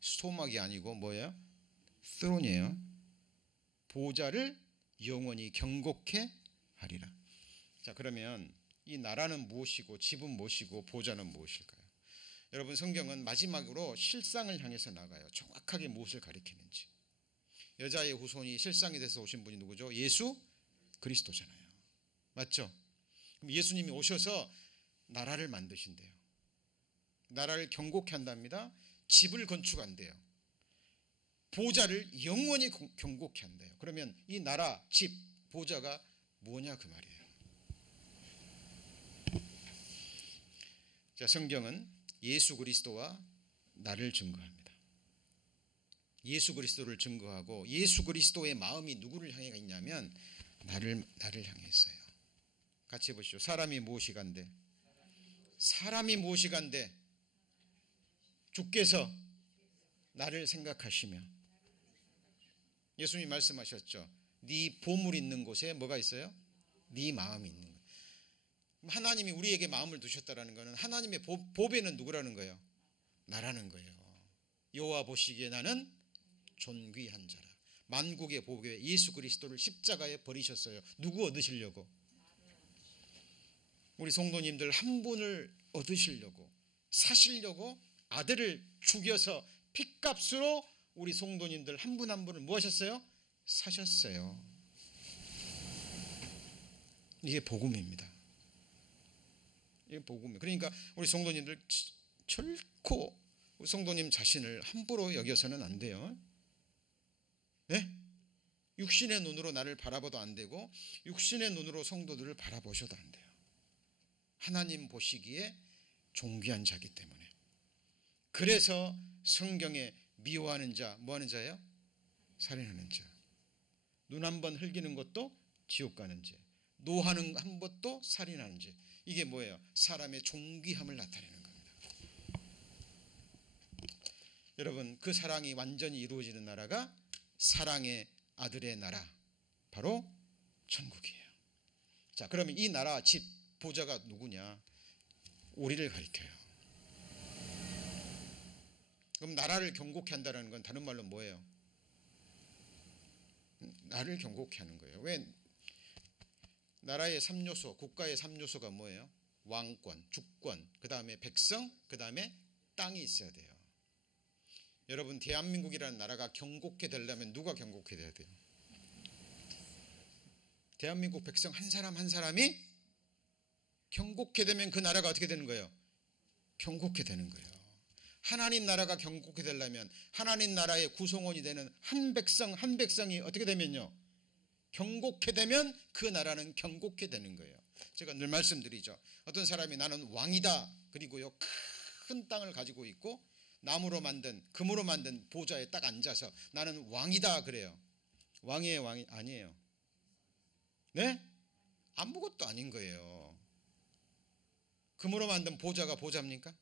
스토막이 아니고 뭐예요? 스론이에요. 보좌를 영원히 경고케 하리라. 자, 그러면 이 나라는 무엇이고 집은 무엇이고 보좌는 무엇일까요? 여러분, 성경은 마지막으로 실상을 향해서 나가요. 정확하게 무엇을 가리키는지. 여자의 후손이 실상이 돼서 오신 분이 누구죠? 예수 그리스도잖아요. 맞죠? 그럼 예수님이 오셔서 나라를 나라를 경고케 한답니다. 집을 건축한대요. 보좌를 영원히 경고케 한대요. 그러면 이 나라, 집, 보좌가 뭐냐 그 말이에요. 자, 성경은 예수 그리스도와 나를 증거합니다. 예수 그리스도를 증거하고 예수 그리스도의 마음이 누구를 향해 있냐면 나를 향해 있어요. 같이 보시죠. 사람이 무엇이 간데? 사람이 무엇이 간데? 주께서 나를 생각하시며. 예수님이 말씀하셨죠. 네 보물 있는 곳에 뭐가 있어요? 네 마음이 있는 거예요. 하나님이 우리에게 마음을 두셨다라는 것은 하나님의 보배는 누구라는 거예요? 나라는 거예요. 여호와 보시기에 나는 존귀한 자라. 만국의 보배 예수 그리스도를 십자가에 버리셨어요. 누구 얻으시려고? 우리 성도님들 한 분을 얻으시려고, 사시려고 아들을 죽여서 핏값으로 우리 성도님들 한 분 한 분을 뭐 하셨어요? 사셨어요. 이게 복음입니다. 이게 복음이에요. 그러니까 우리 성도님들 결코 우리 성도님 자신을 함부로 여겨서는 안 돼요. 네? 육신의 눈으로 나를 바라봐도 안 되고 육신의 눈으로 성도들을 바라보셔도 안 돼요. 하나님 보시기에 존귀한 자기 때문에. 그래서 성경에 미워하는 자, 뭐하는 자예요? 살인하는 자. 눈 한 번 흘기는 것도 지옥 가는 죄. 노하는 한 것도 살인하는 죄. 이게 뭐예요? 사람의 존귀함을 나타내는 겁니다. 여러분, 그 사랑이 완전히 이루어지는 나라가 사랑의 아들의 나라, 바로 천국이에요. 자, 그러면 이 나라, 집, 보좌가 누구냐? 우리를 가리켜요. 그럼 나라를 경고케 한다는 건 다른 말로 뭐예요? 나를 경고케 하는 거예요. 왜? 나라의 3요소, 국가의 3요소가 뭐예요? 왕권, 주권, 그 다음에 백성, 그 다음에 땅이 있어야 돼요. 여러분, 대한민국이라는 나라가 경고케 되려면 누가 경고케 돼야 돼요? 대한민국 백성 한 사람 한 사람이 경고케 되면 그 나라가 어떻게 되는 거예요? 경고케 되는 거예요. 하나님 나라가 경고케 되려면 하나님 나라의 구성원이 되는 한 백성 한 백성이 어떻게 되면요? 경고케 되면 그 나라는 경고케 되는 거예요. 제가 늘 말씀드리죠. 어떤 사람이 나는 왕이다. 그리고요 큰 땅을 가지고 있고 나무로 만든 금으로 만든 보좌에 딱 앉아서 나는 왕이다 그래요. 왕이에요, 왕이 아니에요? 네? 아무것도 아닌 거예요. 금으로 만든 보좌가 보좌입니까?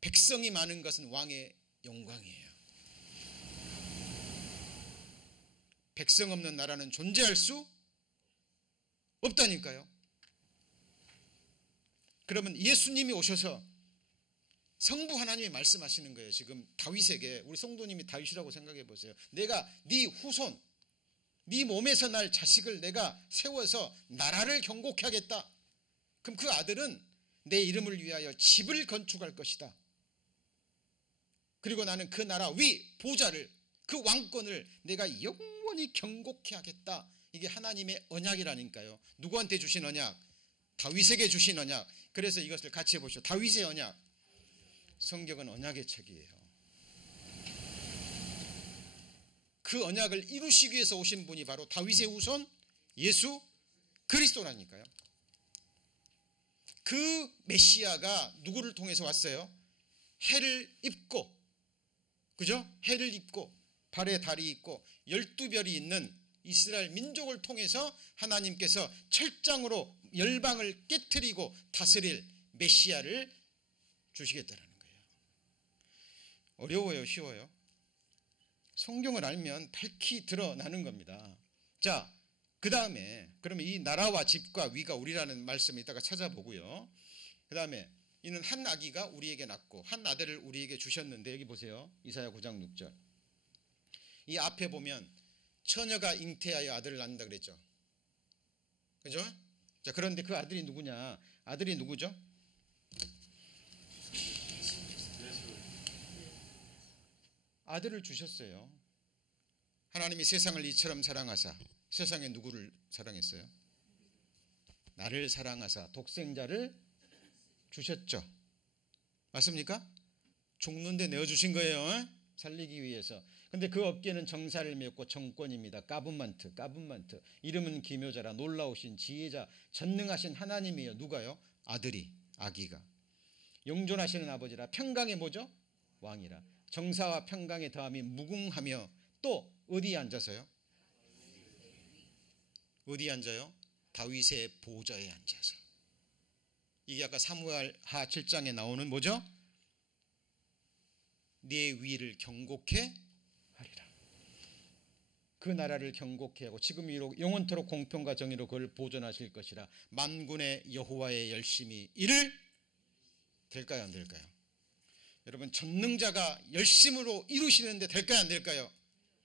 백성이 많은 것은 왕의 영광이에요. 백성 없는 나라는 존재할 수 없다니까요. 그러면 예수님이 오셔서 성부 하나님이 말씀하시는 거예요. 지금 다윗에게, 우리 성도님이 다윗이라고 생각해 보세요. 내가 네 후손, 네 몸에서 날 자식을 내가 세워서 나라를 경고케 하겠다. 그럼 그 아들은 내 이름을 위하여 집을 건축할 것이다. 그리고 나는 그 나라 위 보좌를, 그 왕권을 내가 영원히 경고케 하겠다. 이게 하나님의 언약이라니까요. 누구한테 주신 언약? 다윗에게 주신 언약. 그래서 이것을 같이 해보시죠. 다윗의 언약. 성경은 언약의 책이에요. 그 언약을 이루시기 위해서 오신 분이 바로 다윗의 후손 예수 그리스도라니까요. 그 메시아가 누구를 통해서 왔어요? 해를 입고, 그죠? 해를 입고 발에 달이 있고 12별이 있는 이스라엘 민족을 통해서 하나님께서 철장으로 열방을 깨트리고 다스릴 메시아를 주시겠다는 거예요. 어려워요, 쉬워요? 성경을 알면 밝히 드러나는 겁니다. 자, 그 다음에 그러면 이 나라와 집과 위가 우리라는 말씀을 이따가 찾아보고요. 그 다음에 이는 한 아기가 우리에게 낳고 한 아들을 우리에게 주셨는데, 여기 보세요. 이사야 9장 6절. 이 앞에 보면 처녀가 잉태하여 아들을 낳는다 그랬죠. 그죠? 자, 그런데 그 아들이 누구냐? 아들이 누구죠? 아들을 주셨어요. 하나님이 세상을 이처럼 사랑하사, 세상에 누구를 사랑했어요? 나를 사랑하사 독생자를 주셨죠. 맞습니까? 죽는데 내어주신 거예요. 살리기 위해서. 근데 그 업계는 정사를 메웠고 정권입니다. 가분먼트. 이름은 기묘자라 놀라우신 지혜자 전능하신 하나님이에요. 누가요? 아들이, 아기가. 영존하시는 아버지라 평강의 뭐죠? 왕이라. 정사와 평강의 더함이 무궁하며 또 어디에 앉아서요? 어디에 앉아요? 다윗의 보좌에 앉아서. 이게 아까 사무엘하 7장에 나오는 뭐죠? 네 위를 경고케 하리라. 그 나라를 경고케 하고 지금 이로 영원토록 공평과 정의로 그걸 보존하실 것이라. 만군의 여호와의 열심히 이를 될까요, 안 될까요? 여러분, 전능자가 열심으로 이루시는데 될까요, 안 될까요?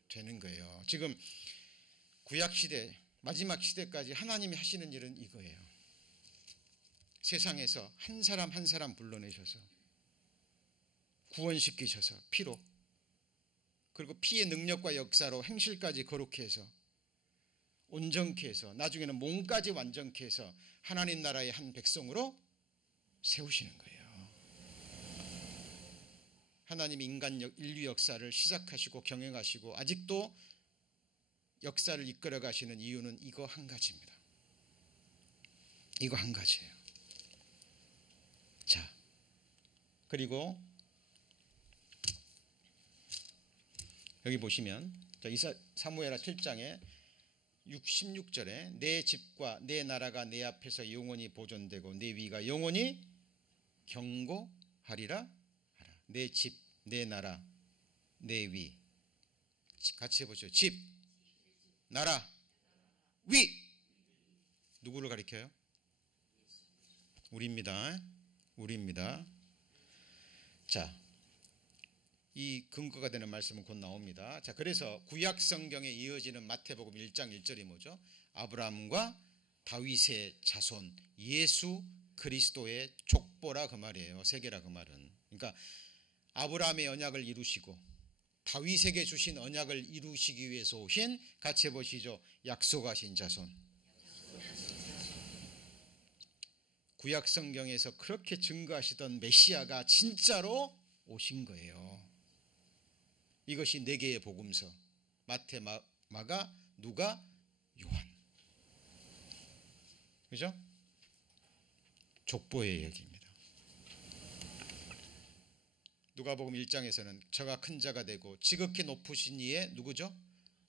되는 거예요. 지금 구약시대 마지막 시대까지 하나님이 하시는 일은 이거예요. 세상에서 한 사람 한 사람 불러내셔서 구원시키셔서 피로, 그리고 피의 능력과 역사로 행실까지 거룩히 해서 온전케 해서 나중에는 몸까지 완전케 해서 하나님 나라의 한 백성으로 세우시는 거예요. 하나님이 인류 역사를 시작하시고 경영하시고 아직도 역사를 이끌어 가시는 이유는 이거 한 가지입니다. 이거 한 가지예요. 자, 그리고 여기 보시면 사무엘하 7장에 16절에 내 집과 내 나라가 내 앞에서 영원히 보존되고 내 위가 영원히 경고하리라 하라. 내 집, 내 나라, 내 위. 같이 해보죠. 집, 나라, 위. 누구를 가리켜요? 우리입니다. 자, 이 근거가 되는 말씀은 곧 나옵니다. 자, 그래서 구약 성경에 이어지는 마태복음 1장 1절이 뭐죠? 아브라함과 다윗의 자손 예수 그리스도의 족보라 그 말이에요. 세계라 그 말은. 그러니까 아브라함의 언약을 이루시고 다윗에게 주신 언약을 이루시기 위해서 오신, 같이 해보시죠. 약속하신 자손. 구약 성경에서 그렇게 증거하시던 메시아가 진짜로 오신 거예요. 이것이 네 개의 복음서. 마태, 마가, 누가, 요한. 그죠? 족보의 얘기입니다. 누가복음 1장에서는 저가 큰 자가 되고 지극히 높으신 이의 누구죠?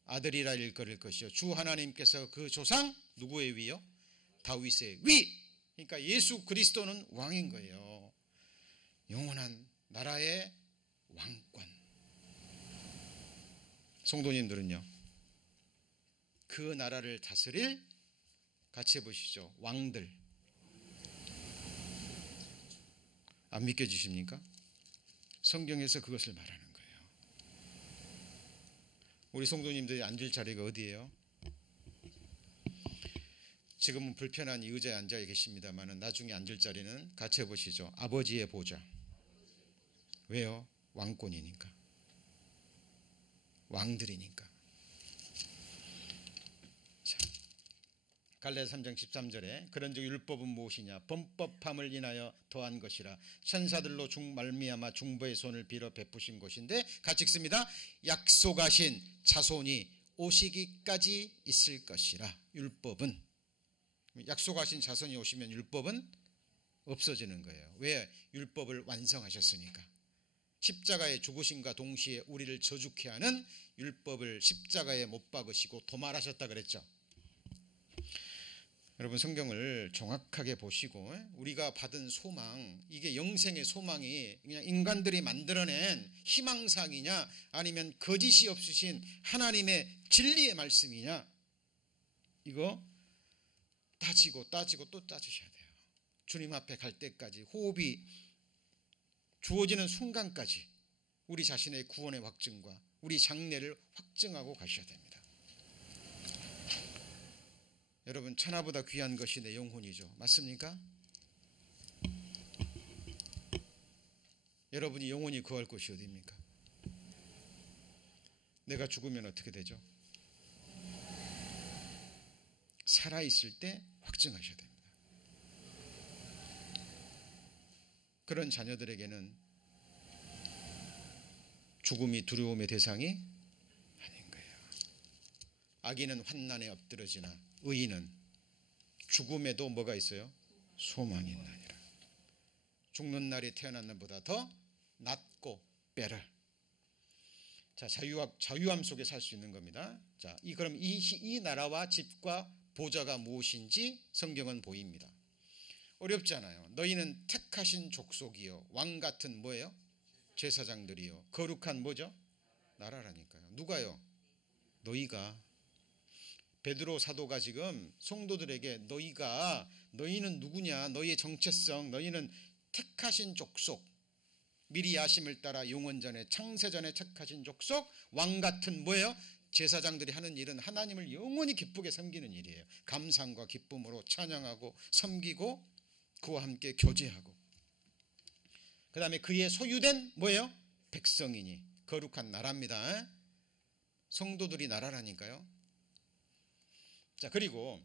아들이라 일컬을 것이요 주 하나님께서 그 조상 누구의 위요? 다윗의 위. 그러니까 예수 그리스도는 왕인 거예요. 영원한 나라의 왕권. 성도님들은요, 그 나라를 다스릴, 같이 해보시죠, 왕들. 안 믿겨지십니까? 성경에서 그것을 말하는 거예요. 우리 성도님들이 앉을 자리가 어디예요? 지금은 불편한 이 의자에 앉아 계십니다만 나중에 앉을 자리는, 같이 해보시죠, 아버지의 보좌. 왜요? 왕권이니까, 왕들이니까. 자, 갈라디아 3장 13절에 그런즉 율법은 무엇이냐? 범법함을 인하여 더한 것이라. 천사들로 말미암아 중보의 손을 빌어 베푸신 것인데, 같이 읽습니다. 약속하신 자손이 오시기까지 있을 것이라. 율법은, 약속하신 자손이 오시면 율법은 없어지는 거예요. 왜? 율법을 완성하셨으니까. 십자가에 죽으심과 동시에 우리를 저주케 하는 율법을 십자가에 못 박으시고 도말하셨다 그랬죠. 여러분, 성경을 정확하게 보시고 우리가 받은 소망, 이게 영생의 소망이 그냥 인간들이 만들어낸 희망상이냐 아니면 거짓이 없으신 하나님의 진리의 말씀이냐, 이거 따지고 또 따지셔야 돼요. 주님 앞에 갈 때까지, 호흡이 주어지는 순간까지 우리 자신의 구원의 확증과 우리 장래를 확증하고 가셔야 됩니다. 여러분, 천하보다 귀한 것이 내 영혼이죠. 맞습니까? 여러분이 영혼이 구할 곳이 어디입니까? 내가 죽으면 어떻게 되죠? 살아있을 때 확증하셔야 됩니다. 그런 자녀들에게는 죽음이 두려움의 대상이 아닌 거예요. 악인은 환난에 엎드러지나 의인은 죽음에도 뭐가 있어요? 소망이 있나니라. 죽는 날이 태어난 날보다 더 낫고 better. 자, 자유함 속에 살 수 있는 겁니다. 자, 그럼 이 나라와 집과 보좌가 무엇인지 성경은 보입니다. 어렵잖아요. 너희는 택하신 족속이요 왕 같은 뭐예요? 제사장들이요 거룩한 뭐죠? 나라라니까요. 누가요? 너희가. 베드로 사도가 지금 성도들에게 너희는 누구냐? 너희의 정체성, 너희는 택하신 족속, 미리 야심을 따라 용원전에 창세전에 택하신 족속, 왕 같은 뭐예요? 제사장들이 하는 일은 하나님을 영원히 기쁘게 섬기는 일이에요. 감상과 기쁨으로 찬양하고 섬기고 그와 함께 교제하고, 그 다음에 그의 소유된 뭐예요? 백성이니 거룩한 나라입니다. 성도들이 나라라니까요. 자, 그리고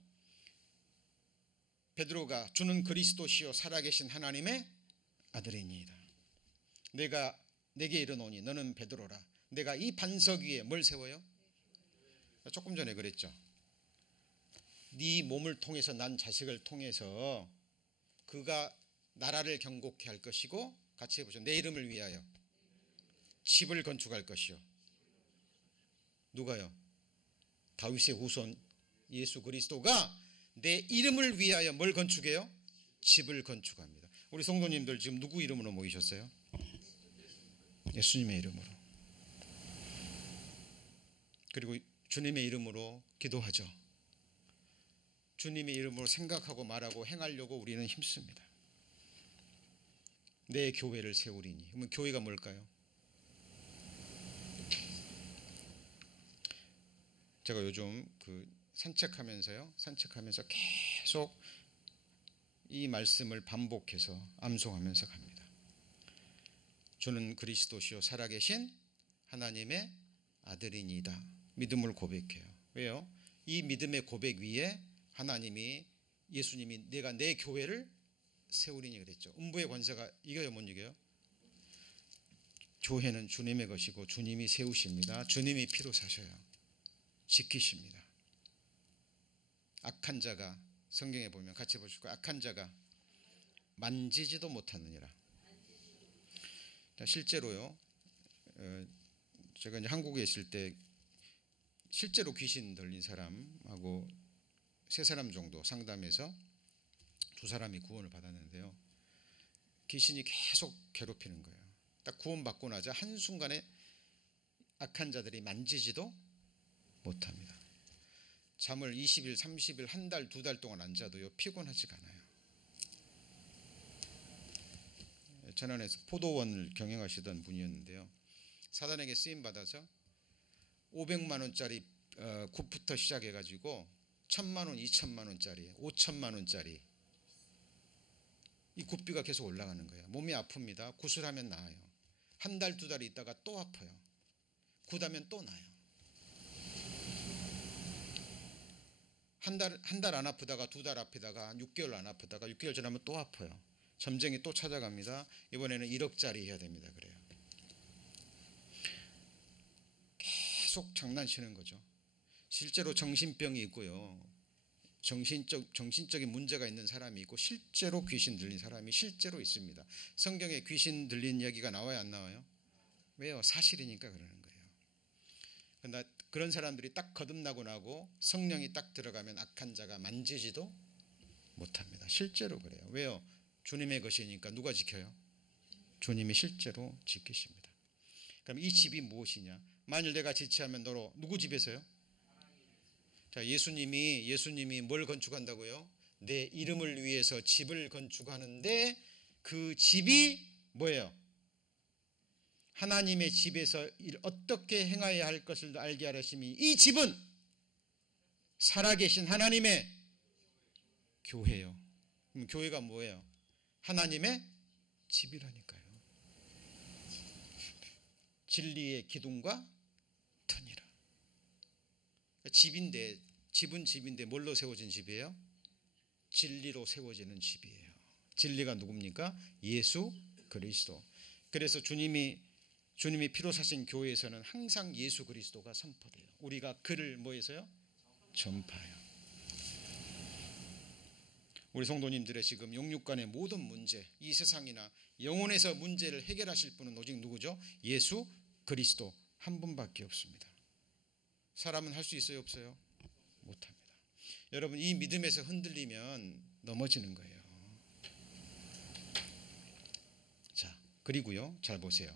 베드로가 주는 그리스도시요 살아계신 하나님의 아들이니이다. 내가 내게 이르노니 너는 베드로라. 내가 이 반석 위에 뭘 세워요? 조금 전에 그랬죠. 네 몸을 통해서 난 자식을 통해서 그가 나라를 경고케 할 것이고, 같이 해보죠. 내 이름을 위하여 집을 건축할 것이요. 누가요? 다윗의 후손 예수 그리스도가 내 이름을 위하여 뭘 건축해요? 집을 건축합니다. 우리 성도님들 지금 누구 이름으로 모이셨어요? 예수님의 이름으로. 그리고 주님의 이름으로 기도하죠. 주님의 이름으로 생각하고 말하고 행하려고 우리는 힘씁니다. 내 교회를 세우리니. 그러면 교회가 뭘까요? 제가 요즘 산책하면서 계속 이 말씀을 반복해서 암송하면서 갑니다. 주는 그리스도시요 살아계신 하나님의 아들이니이다. 믿음을 고백해요. 왜요? 이 믿음의 고백 위에 하나님이, 예수님이 내가 내 교회를 세우리니 그랬죠. 음부의 권세가 이겨요, 못 이겨요? 교회는 주님의 것이고 주님이 세우십니다. 주님이 피로 사셔요. 지키십니다. 악한 자가, 성경에 보면 같이 보시고, 악한 자가 만지지도 못하느니라. 실제로요, 제가 이제 한국에 있을 때 실제로 귀신 들린 사람하고 3사람 정도 상담해서 2사람이 구원을 받았는데요. 귀신이 계속 괴롭히는 거예요. 딱 구원받고 나자 한순간에 악한 자들이 만지지도 못합니다. 잠을 20일, 30일, 한 달, 2달 동안 안 자도요 피곤하지가 않아요. 천안에서 포도원을 경영하시던 분이었는데요. 사단에게 쓰임받아서 500만 원짜리 굿부터 시작해가지고 1000만 원, 2000만 원짜리, 5천만 원짜리 이 굿비가 계속 올라가는 거예요. 몸이 아픕니다. 굿을 하면 나아요. 한 달, 2달 있다가 또 아파요. 굿하면 또 나아요. 한 달 안 아프다가 2달 아프다가 6개월 안 아프다가 6개월 지나면 또 아파요. 점쟁이 또 찾아갑니다. 이번에는 1억짜리 해야 됩니다. 그래요. 계속 장난치는 거죠. 실제로 정신병이 있고요. 정신적인 문제가 있는 사람이 있고 실제로 귀신 들린 사람이 실제로 있습니다. 성경에 귀신 들린 이야기가 나와요, 안 나와요? 왜요? 사실이니까 그러는 거예요. 그러나 그런 사람들이 딱 거듭나고 나고 성령이 딱 들어가면 악한 자가 만지지도 못합니다. 실제로 그래요. 왜요? 주님의 것이니까. 누가 지켜요? 주님이 실제로 지키십니다. 그럼 이 집이 무엇이냐? 만일 내가 지체하면 너로, 누구 집에서요? 자, 예수님이 뭘 건축한다고요? 내 이름을 위해서 집을 건축하는데 그 집이 뭐예요? 하나님의 집에서 어떻게 행하여야 할 것을 알게 하심이, 이 집은 살아계신 하나님의 교회요. 그럼 교회가 뭐예요? 하나님의 집이라니까요. 진리의 기둥과 터니라. 집은 집인데 뭘로 세워진 집이에요? 진리로 세워지는 집이에요. 진리가 누굽니까? 예수 그리스도. 그래서 주님이 주님이 피로 사신 교회에서는 항상 예수 그리스도가 선포돼요. 우리가 그를 뭐해서요? 전파해요. 우리 성도님들의 지금 영육간의 모든 문제, 이 세상이나 영혼에서 문제를 해결하실 분은 오직 누구죠? 예수 그리스도 한 분밖에 없습니다. 사람은 할 수 있어요, 없어요? 못합니다. 여러분, 이 믿음에서 흔들리면 넘어지는 거예요. 자, 그리고요, 잘 보세요.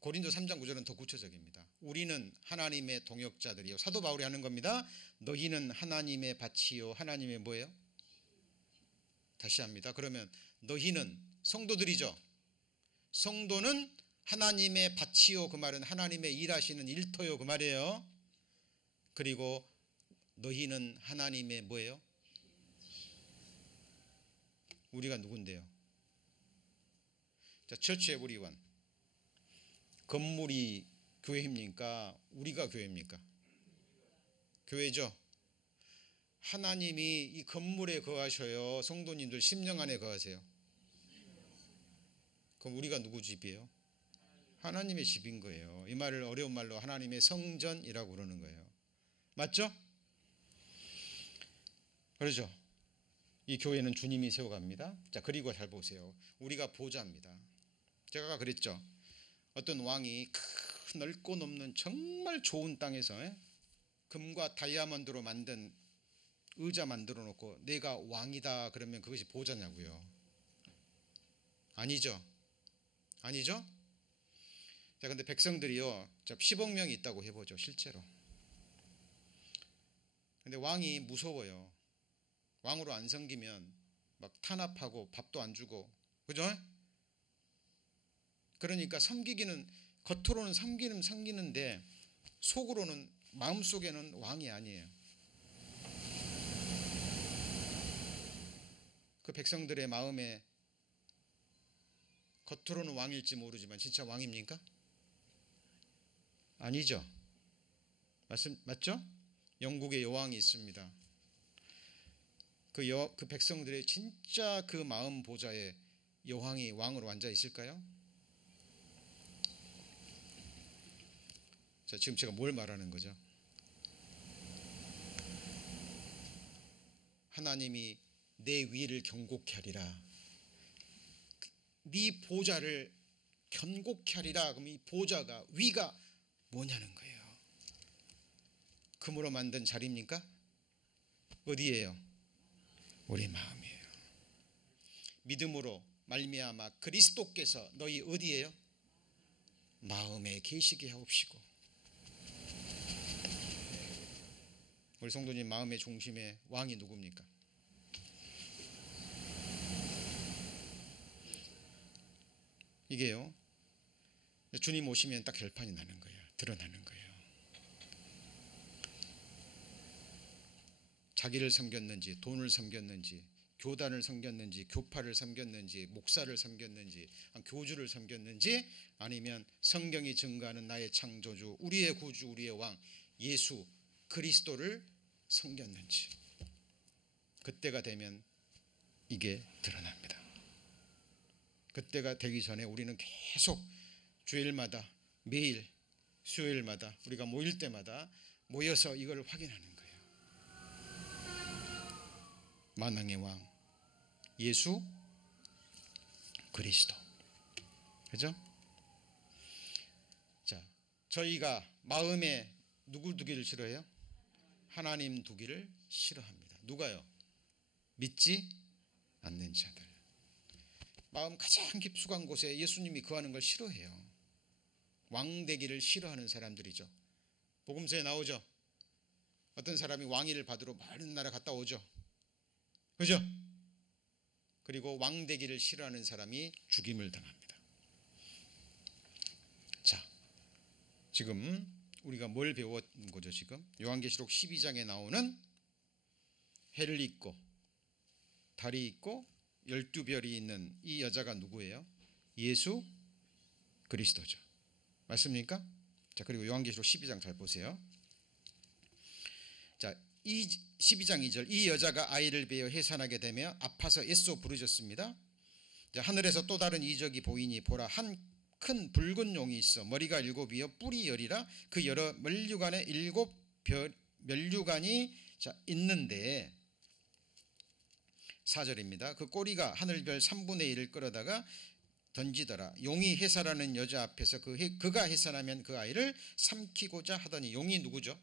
고린도 3장 9절은 더 구체적입니다. 우리는 하나님의 동역자들이요. 사도 바울이 하는 겁니다. 너희는 하나님의 밭이요. 하나님의 뭐예요? 다시 합니다. 그러면 너희는 성도들이죠. 성도는 하나님의 밭이요. 그 말은 하나님의 일하시는 일터요. 그 말이에요. 그리고 너희는 하나님의 뭐예요? 우리가 누군데요? 자, 처치 에브리원. 건물이 교회입니까? 우리가 교회입니까? 교회죠. 하나님이 이 건물에 거하셔요? 성도님들 심령 안에 거하세요? 그럼 우리가 누구 집이에요? 하나님의 집인 거예요. 이 말을 어려운 말로 하나님의 성전이라고 그러는 거예요. 맞죠? 그렇죠? 이 교회는 주님이 세워갑니다. 자, 그리고 잘 보세요. 우리가 보좌입니다. 제가 그랬죠. 어떤 왕이 큰 넓고 넓는 정말 좋은 땅에서 금과 다이아몬드로 만든 의자 만들어 놓고 내가 왕이다 그러면 그것이 보좌냐고요? 아니죠. 아니죠? 자, 근데 백성들이요, 10억 명이 있다고 해보죠, 실제로. 근데 왕이 무서워요. 왕으로 안 섬기면 막 탄압하고 밥도 안 주고, 그죠? 그러니까 섬기기는 겉으로는 섬기는데 속으로는 마음속에는 왕이 아니에요. 그 백성들의 마음에 겉으로는 왕일지 모르지만 진짜 왕입니까? 아니죠. 맞죠? 영국에 여왕이 있습니다. 그 백성들의 진짜 그 마음 보좌에 여왕이 왕으로 앉아 있을까요? 자, 지금 제가 뭘 말하는 거죠? 하나님이 내 위를 견고케 하리라. 네 보좌를 견고케 하리라. 그럼 이 보좌가, 위가 뭐냐는 거예요. 금으로 만든 자리입니까? 어디예요? 우리 마음이에요. 믿음으로 말미암아 그리스도께서 너희 어디예요? 마음에 계시게 하옵시고. 우리 성도님 마음의 중심에 왕이 누굽니까? 이게요, 주님 오시면 딱 결판이 나는 거예요. 드러나는 거예요. 자기를 섬겼는지, 돈을 섬겼는지, 교단을 섬겼는지, 교파를 섬겼는지, 목사를 섬겼는지, 교주를 섬겼는지, 아니면 성경이 증거하는 나의 창조주, 우리의 구주, 우리의 왕 예수 그리스도를 섬겼는지, 그때가 되면 이게 드러납니다. 그때가 되기 전에 우리는 계속 주일마다, 매일 수요일마다 우리가 모일 때마다 모여서 이걸 확인하는 거예요. 만왕의 왕 예수 그리스도. 그죠? 자, 저희가 마음에 누구 두기를 싫어해요? 하나님 두기를 싫어합니다. 누가요? 믿지 않는 자들. 마음 가장 깊숙한 곳에 예수님이 거하는 걸 싫어해요. 왕 되기를 싫어하는 사람들이죠. 복음서에 나오죠. 어떤 사람이 왕위를 받으러 많은 나라 갔다 오죠. 그죠? 그리고 왕 되기를 싫어하는 사람이 죽임을 당합니다. 자, 지금 우리가 뭘 배운 거죠? 지금 요한계시록 12장에 나오는 해를 입고 달이 있고 12별이 있는 이 여자가 누구예요? 예수 그리스도죠. 맞습니까? 자, 그리고 요한계시록 12장 잘 보세요. 자, 이 12장 2절, 이 여자가 아이를 베어 해산하게 되며 아파서 애써 부르짖습니다. 자, 하늘에서 또 다른 이적이 보이니 보라, 한 큰 붉은 용이 있어 머리가 7이요 뿔이 10이라 그 여러 면류관에 7 면류관이 있는데 4절입니다. 그 꼬리가 하늘별 3분의 1을 끌어다가 던지더라. 용이 해산하는 여자 앞에서 그가 해산하면 그 아이를 삼키고자 하더니 용이 누구죠?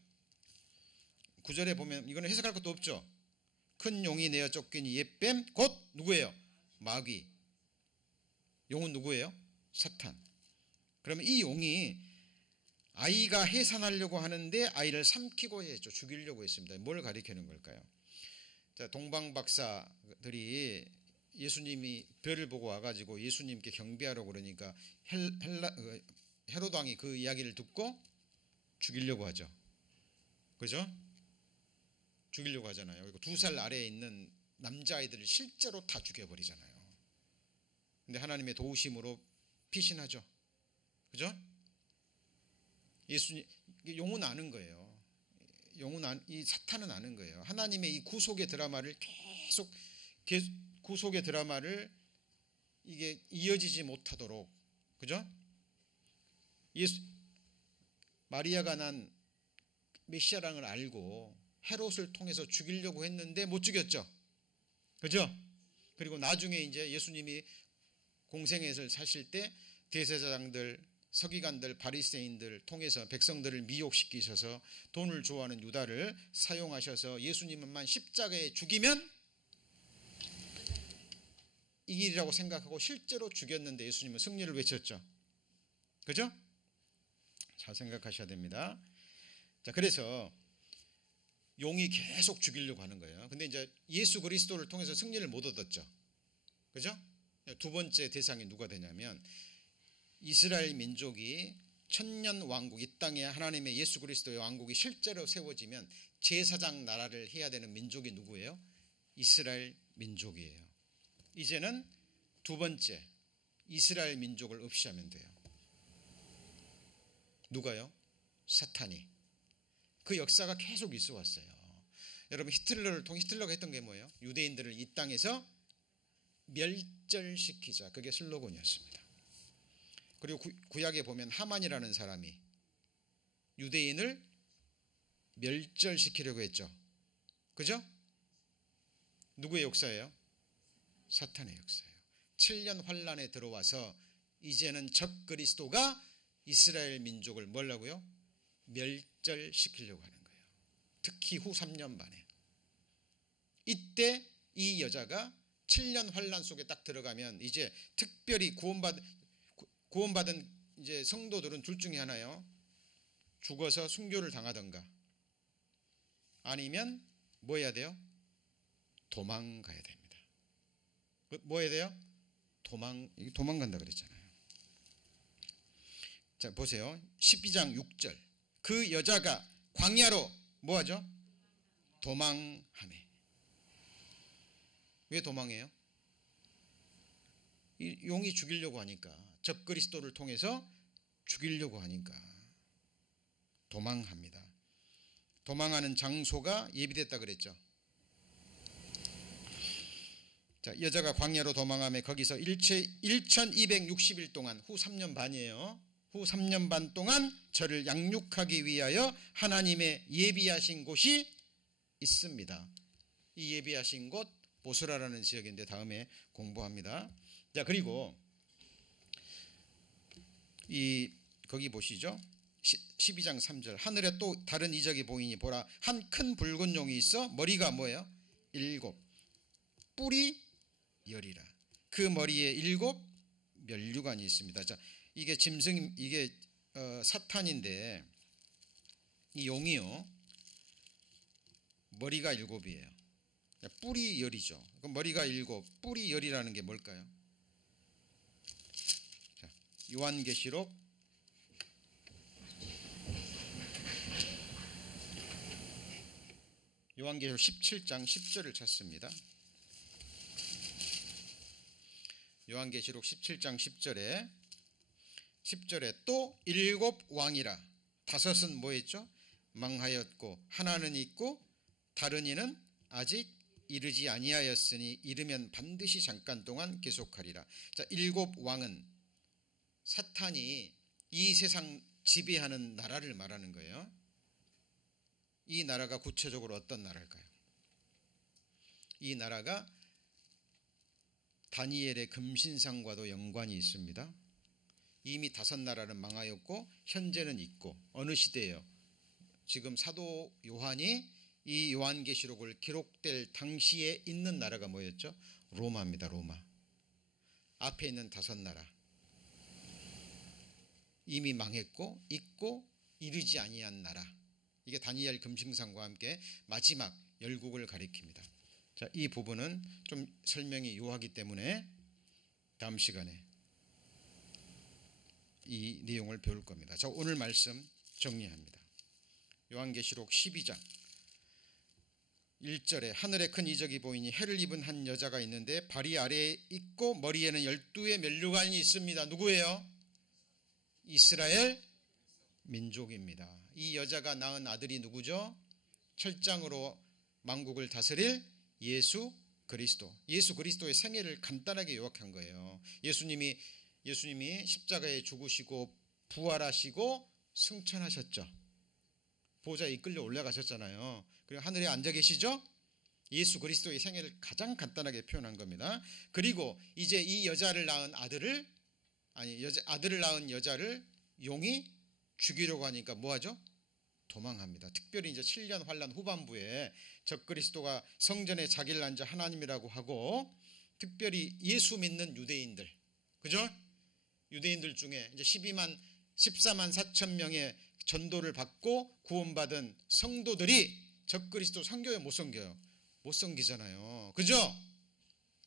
9절에 보면 이거는 해석할 것도 없죠. 큰 용이 내어 쫓기니 옛뱀 곧 누구예요? 마귀. 용은 누구예요? 사탄. 그러면 이 용이 아이가 해산하려고 하는데 아이를 삼키고 했죠. 죽이려고 했습니다. 뭘 가리키는 걸까요? 자, 동방 박사들이 예수님이 별을 보고 와가지고 예수님께 경배하라고 그러니까 헤롯 왕이 그 이야기를 듣고 죽이려고 하죠. 그죠? 죽이려고 하잖아요. 그리고 2살 아래에 있는 남자아이들을 실제로 다 죽여버리잖아요. 근데 하나님의 도우심으로 피신하죠. 그죠? 예수님, 용은 아는 거예요. 이 사탄은 아는 거예요. 하나님의 이 구속의 드라마를 계속 구속의 드라마를 이게 이어지지 못하도록, 그죠? 마리아가 난 메시아랑을 알고 헤롯을 통해서 죽이려고 했는데 못 죽였죠. 그죠? 그리고 나중에 이제 예수님이 공생애를 사실 때 대제사장들, 서기관들, 바리새인들 통해서 백성들을 미혹시키셔서 돈을 좋아하는 유다를 사용하셔서 예수님만 십자가에 죽이면 이 길이라고 생각하고 실제로 죽였는데 예수님은 승리를 외쳤죠. 그죠? 잘 생각하셔야 됩니다. 자, 그래서 용이 계속 죽이려고 하는 거예요. 근데 이제 예수 그리스도를 통해서 승리를 못 얻었죠. 그죠? 두 번째 대상이 누가 되냐면 이스라엘 민족이 천년 왕국, 이 땅에 하나님의 예수 그리스도의 왕국이 실제로 세워지면 제사장 나라를 해야 되는 민족이 누구예요? 이스라엘 민족이에요. 이제는 두 번째 이스라엘 민족을 없이하면 돼요. 누가요? 사탄이. 그 역사가 계속 있어 왔어요. 여러분 히틀러를 통해 히틀러가 했던 게 뭐예요? 유대인들을 이 땅에서 멸절시키자. 그게 슬로건이었습니다. 그리고 구약에 보면 하만이라는 사람이 유대인을 멸절시키려고 했죠. 그죠? 누구의 역사예요? 사탄의 역사예요. 7년 환란에 들어와서 이제는 적 그리스도가 이스라엘 민족을 뭐라고요? 멸절시키려고 하는 거예요. 특히 후 3년 만에. 이때 이 여자가 7년 환란 속에 딱 들어가면 이제 특별히 구원받은 이제 성도들은 둘 중에 하나요. 죽어서 순교를 당하던가 아니면 뭐 해야 돼요? 도망가야 됩니다. 뭐 해야 돼요? 도망간다 그랬잖아요. 자, 보세요. 12장 6절. 그 여자가 광야로 뭐 하죠? 도망하매. 왜 도망해요? 이 용이 죽이려고 하니까, 적 그리스도를 통해서 죽이려고 하니까 도망합니다. 도망하는 장소가 예비됐다 그랬죠. 자, 여자가 광야로 도망하며 거기서 1260일 동안 후 3년 반이에요. 후 3년 반 동안 저를 양육하기 위하여 하나님의 예비하신 곳이 있습니다. 이 예비하신 곳 보스라라는 지역인데 다음에 공부합니다. 자, 그리고 거기 보시죠. 12장 3절. 하늘에 또 다른 이적이 보이니 보라 한 큰 붉은 용이 있어 머리가 뭐예요? 7 뿔이 10이라. 그 머리에 7 면류관이 있습니다. 자, 이게 짐승, 이게 사탄인데 이 용이요 머리가 7이에요. 뿔이 10이죠. 그럼 머리가 7, 뿔이 10이라는 게 뭘까요? 자, 요한계시록 17장 10절을 찾습니다. 요한계시록 17장 10절에 또 7 왕이라. 5은 뭐였죠? 망하였고 하나는 있고 다른 이는 아직 이르지 아니하였으니 이르면 반드시 잠깐 동안 계속하리라. 자, 7 왕은 사탄이 이 세상 지배하는 나라를 말하는 거예요. 이 나라가 구체적으로 어떤 나라일까요? 이 나라가 다니엘의 금신상과도 연관이 있습니다. 이미 5나라는 망하였고 현재는 있고, 어느 시대예요? 지금 사도 요한이 이 요한계시록을 기록될 당시에 있는 나라가 뭐였죠? 로마입니다. 로마. 앞에 있는 5나라 이미 망했고 있고 이르지 아니한 나라, 이게 다니엘 금신상과 함께 마지막 열국을 가리킵니다. 자, 이 부분은 좀 설명이 요하기 때문에 다음 시간에 이 내용을 배울 겁니다. 자, 오늘 말씀 정리합니다. 요한계시록 12장 1절에 하늘에 큰 이적이 보이니 해를 입은 한 여자가 있는데 발이 아래에 있고 머리에는 12의 면류관이 있습니다. 누구예요? 이스라엘 민족입니다. 이 여자가 낳은 아들이 누구죠? 철장으로 만국을 다스릴 예수 그리스도. 예수 그리스도의 생애를 간단하게 요약한 거예요. 예수님이 십자가에 죽으시고 부활하시고 승천하셨죠. 보좌에 이끌려 올라가셨잖아요. 그리고 하늘에 앉아 계시죠. 예수 그리스도의 생애를 가장 간단하게 표현한 겁니다. 그리고 이제 이 여자를 낳은 아들을 낳은 여자를 용이 죽이려고 하니까 뭐하죠? 도망합니다. 특별히 이제 7년 환란 후반부에 적그리스도가 성전에 자기를 앉아 하나님이라고 하고, 특별히 예수 믿는 유대인들, 그죠? 유대인들 중에 이제 14만 4천 명의 전도를 받고 구원받은 성도들이 적그리스도 섬겨요, 못 섬겨요? 못 섬기잖아요. 그죠?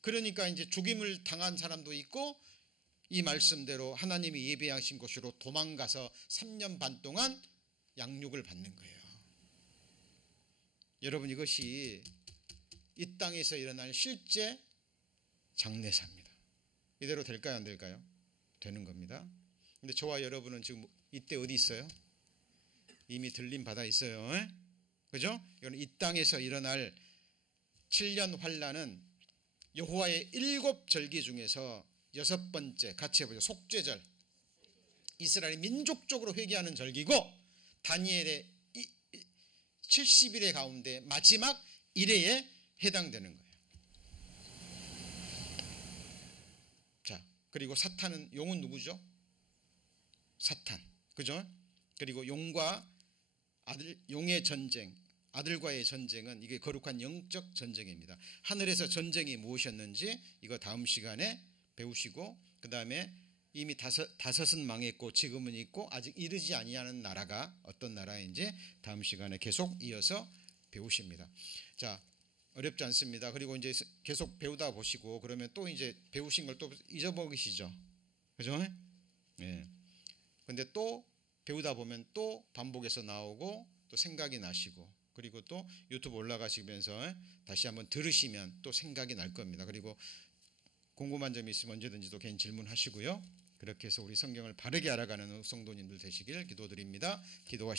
그러니까 이제 죽임을 당한 사람도 있고, 이 말씀대로 하나님이 예비하신 곳으로 도망가서 3년 반 동안 양육을 받는 거예요. 여러분, 이것이 이 땅에서 일어날 실제 장례사입니다. 이대로 될까요, 안 될까요? 되는 겁니다. 근데 저와 여러분은 지금 이때 어디 있어요? 이미 들림 받아 있어요. 그죠? 이건 이 땅에서 일어날 7년 환란은 여호와의 7절기 중에서 6번째, 같이 해보죠. 속죄절. 이스라엘이 민족적으로 회개하는 절기고, 다니엘의 70일의 가운데 마지막 1회에 해당되는 거예요. 자, 그리고 사탄은, 용은 누구죠? 사탄, 그죠? 그리고 용의 전쟁, 아들과의 전쟁은 이게 거룩한 영적 전쟁입니다. 하늘에서 전쟁이 무엇이었는지 이거 다음 시간에 배우시고, 그 다음에 이미 다섯은 망했고 지금은 있고 아직 이르지 아니하는 나라가 어떤 나라인지 다음 시간에 계속 이어서 배우십니다. 자, 어렵지 않습니다. 그리고 이제 계속 배우다 보시고 그러면 또 이제 배우신 걸 또 잊어버리시죠, 그죠? 예. 근데 또 배우다 보면 또 반복해서 나오고 또 생각이 나시고, 그리고 또 유튜브 올라가시면서 다시 한번 들으시면 또 생각이 날 겁니다. 그리고 궁금한 점이 있으면 언제든지 또 개인 질문하시고요. 그렇게 해서 우리 성경을 바르게 알아가는 성도님들 되시길 기도드립니다. 기도하시겠습니다.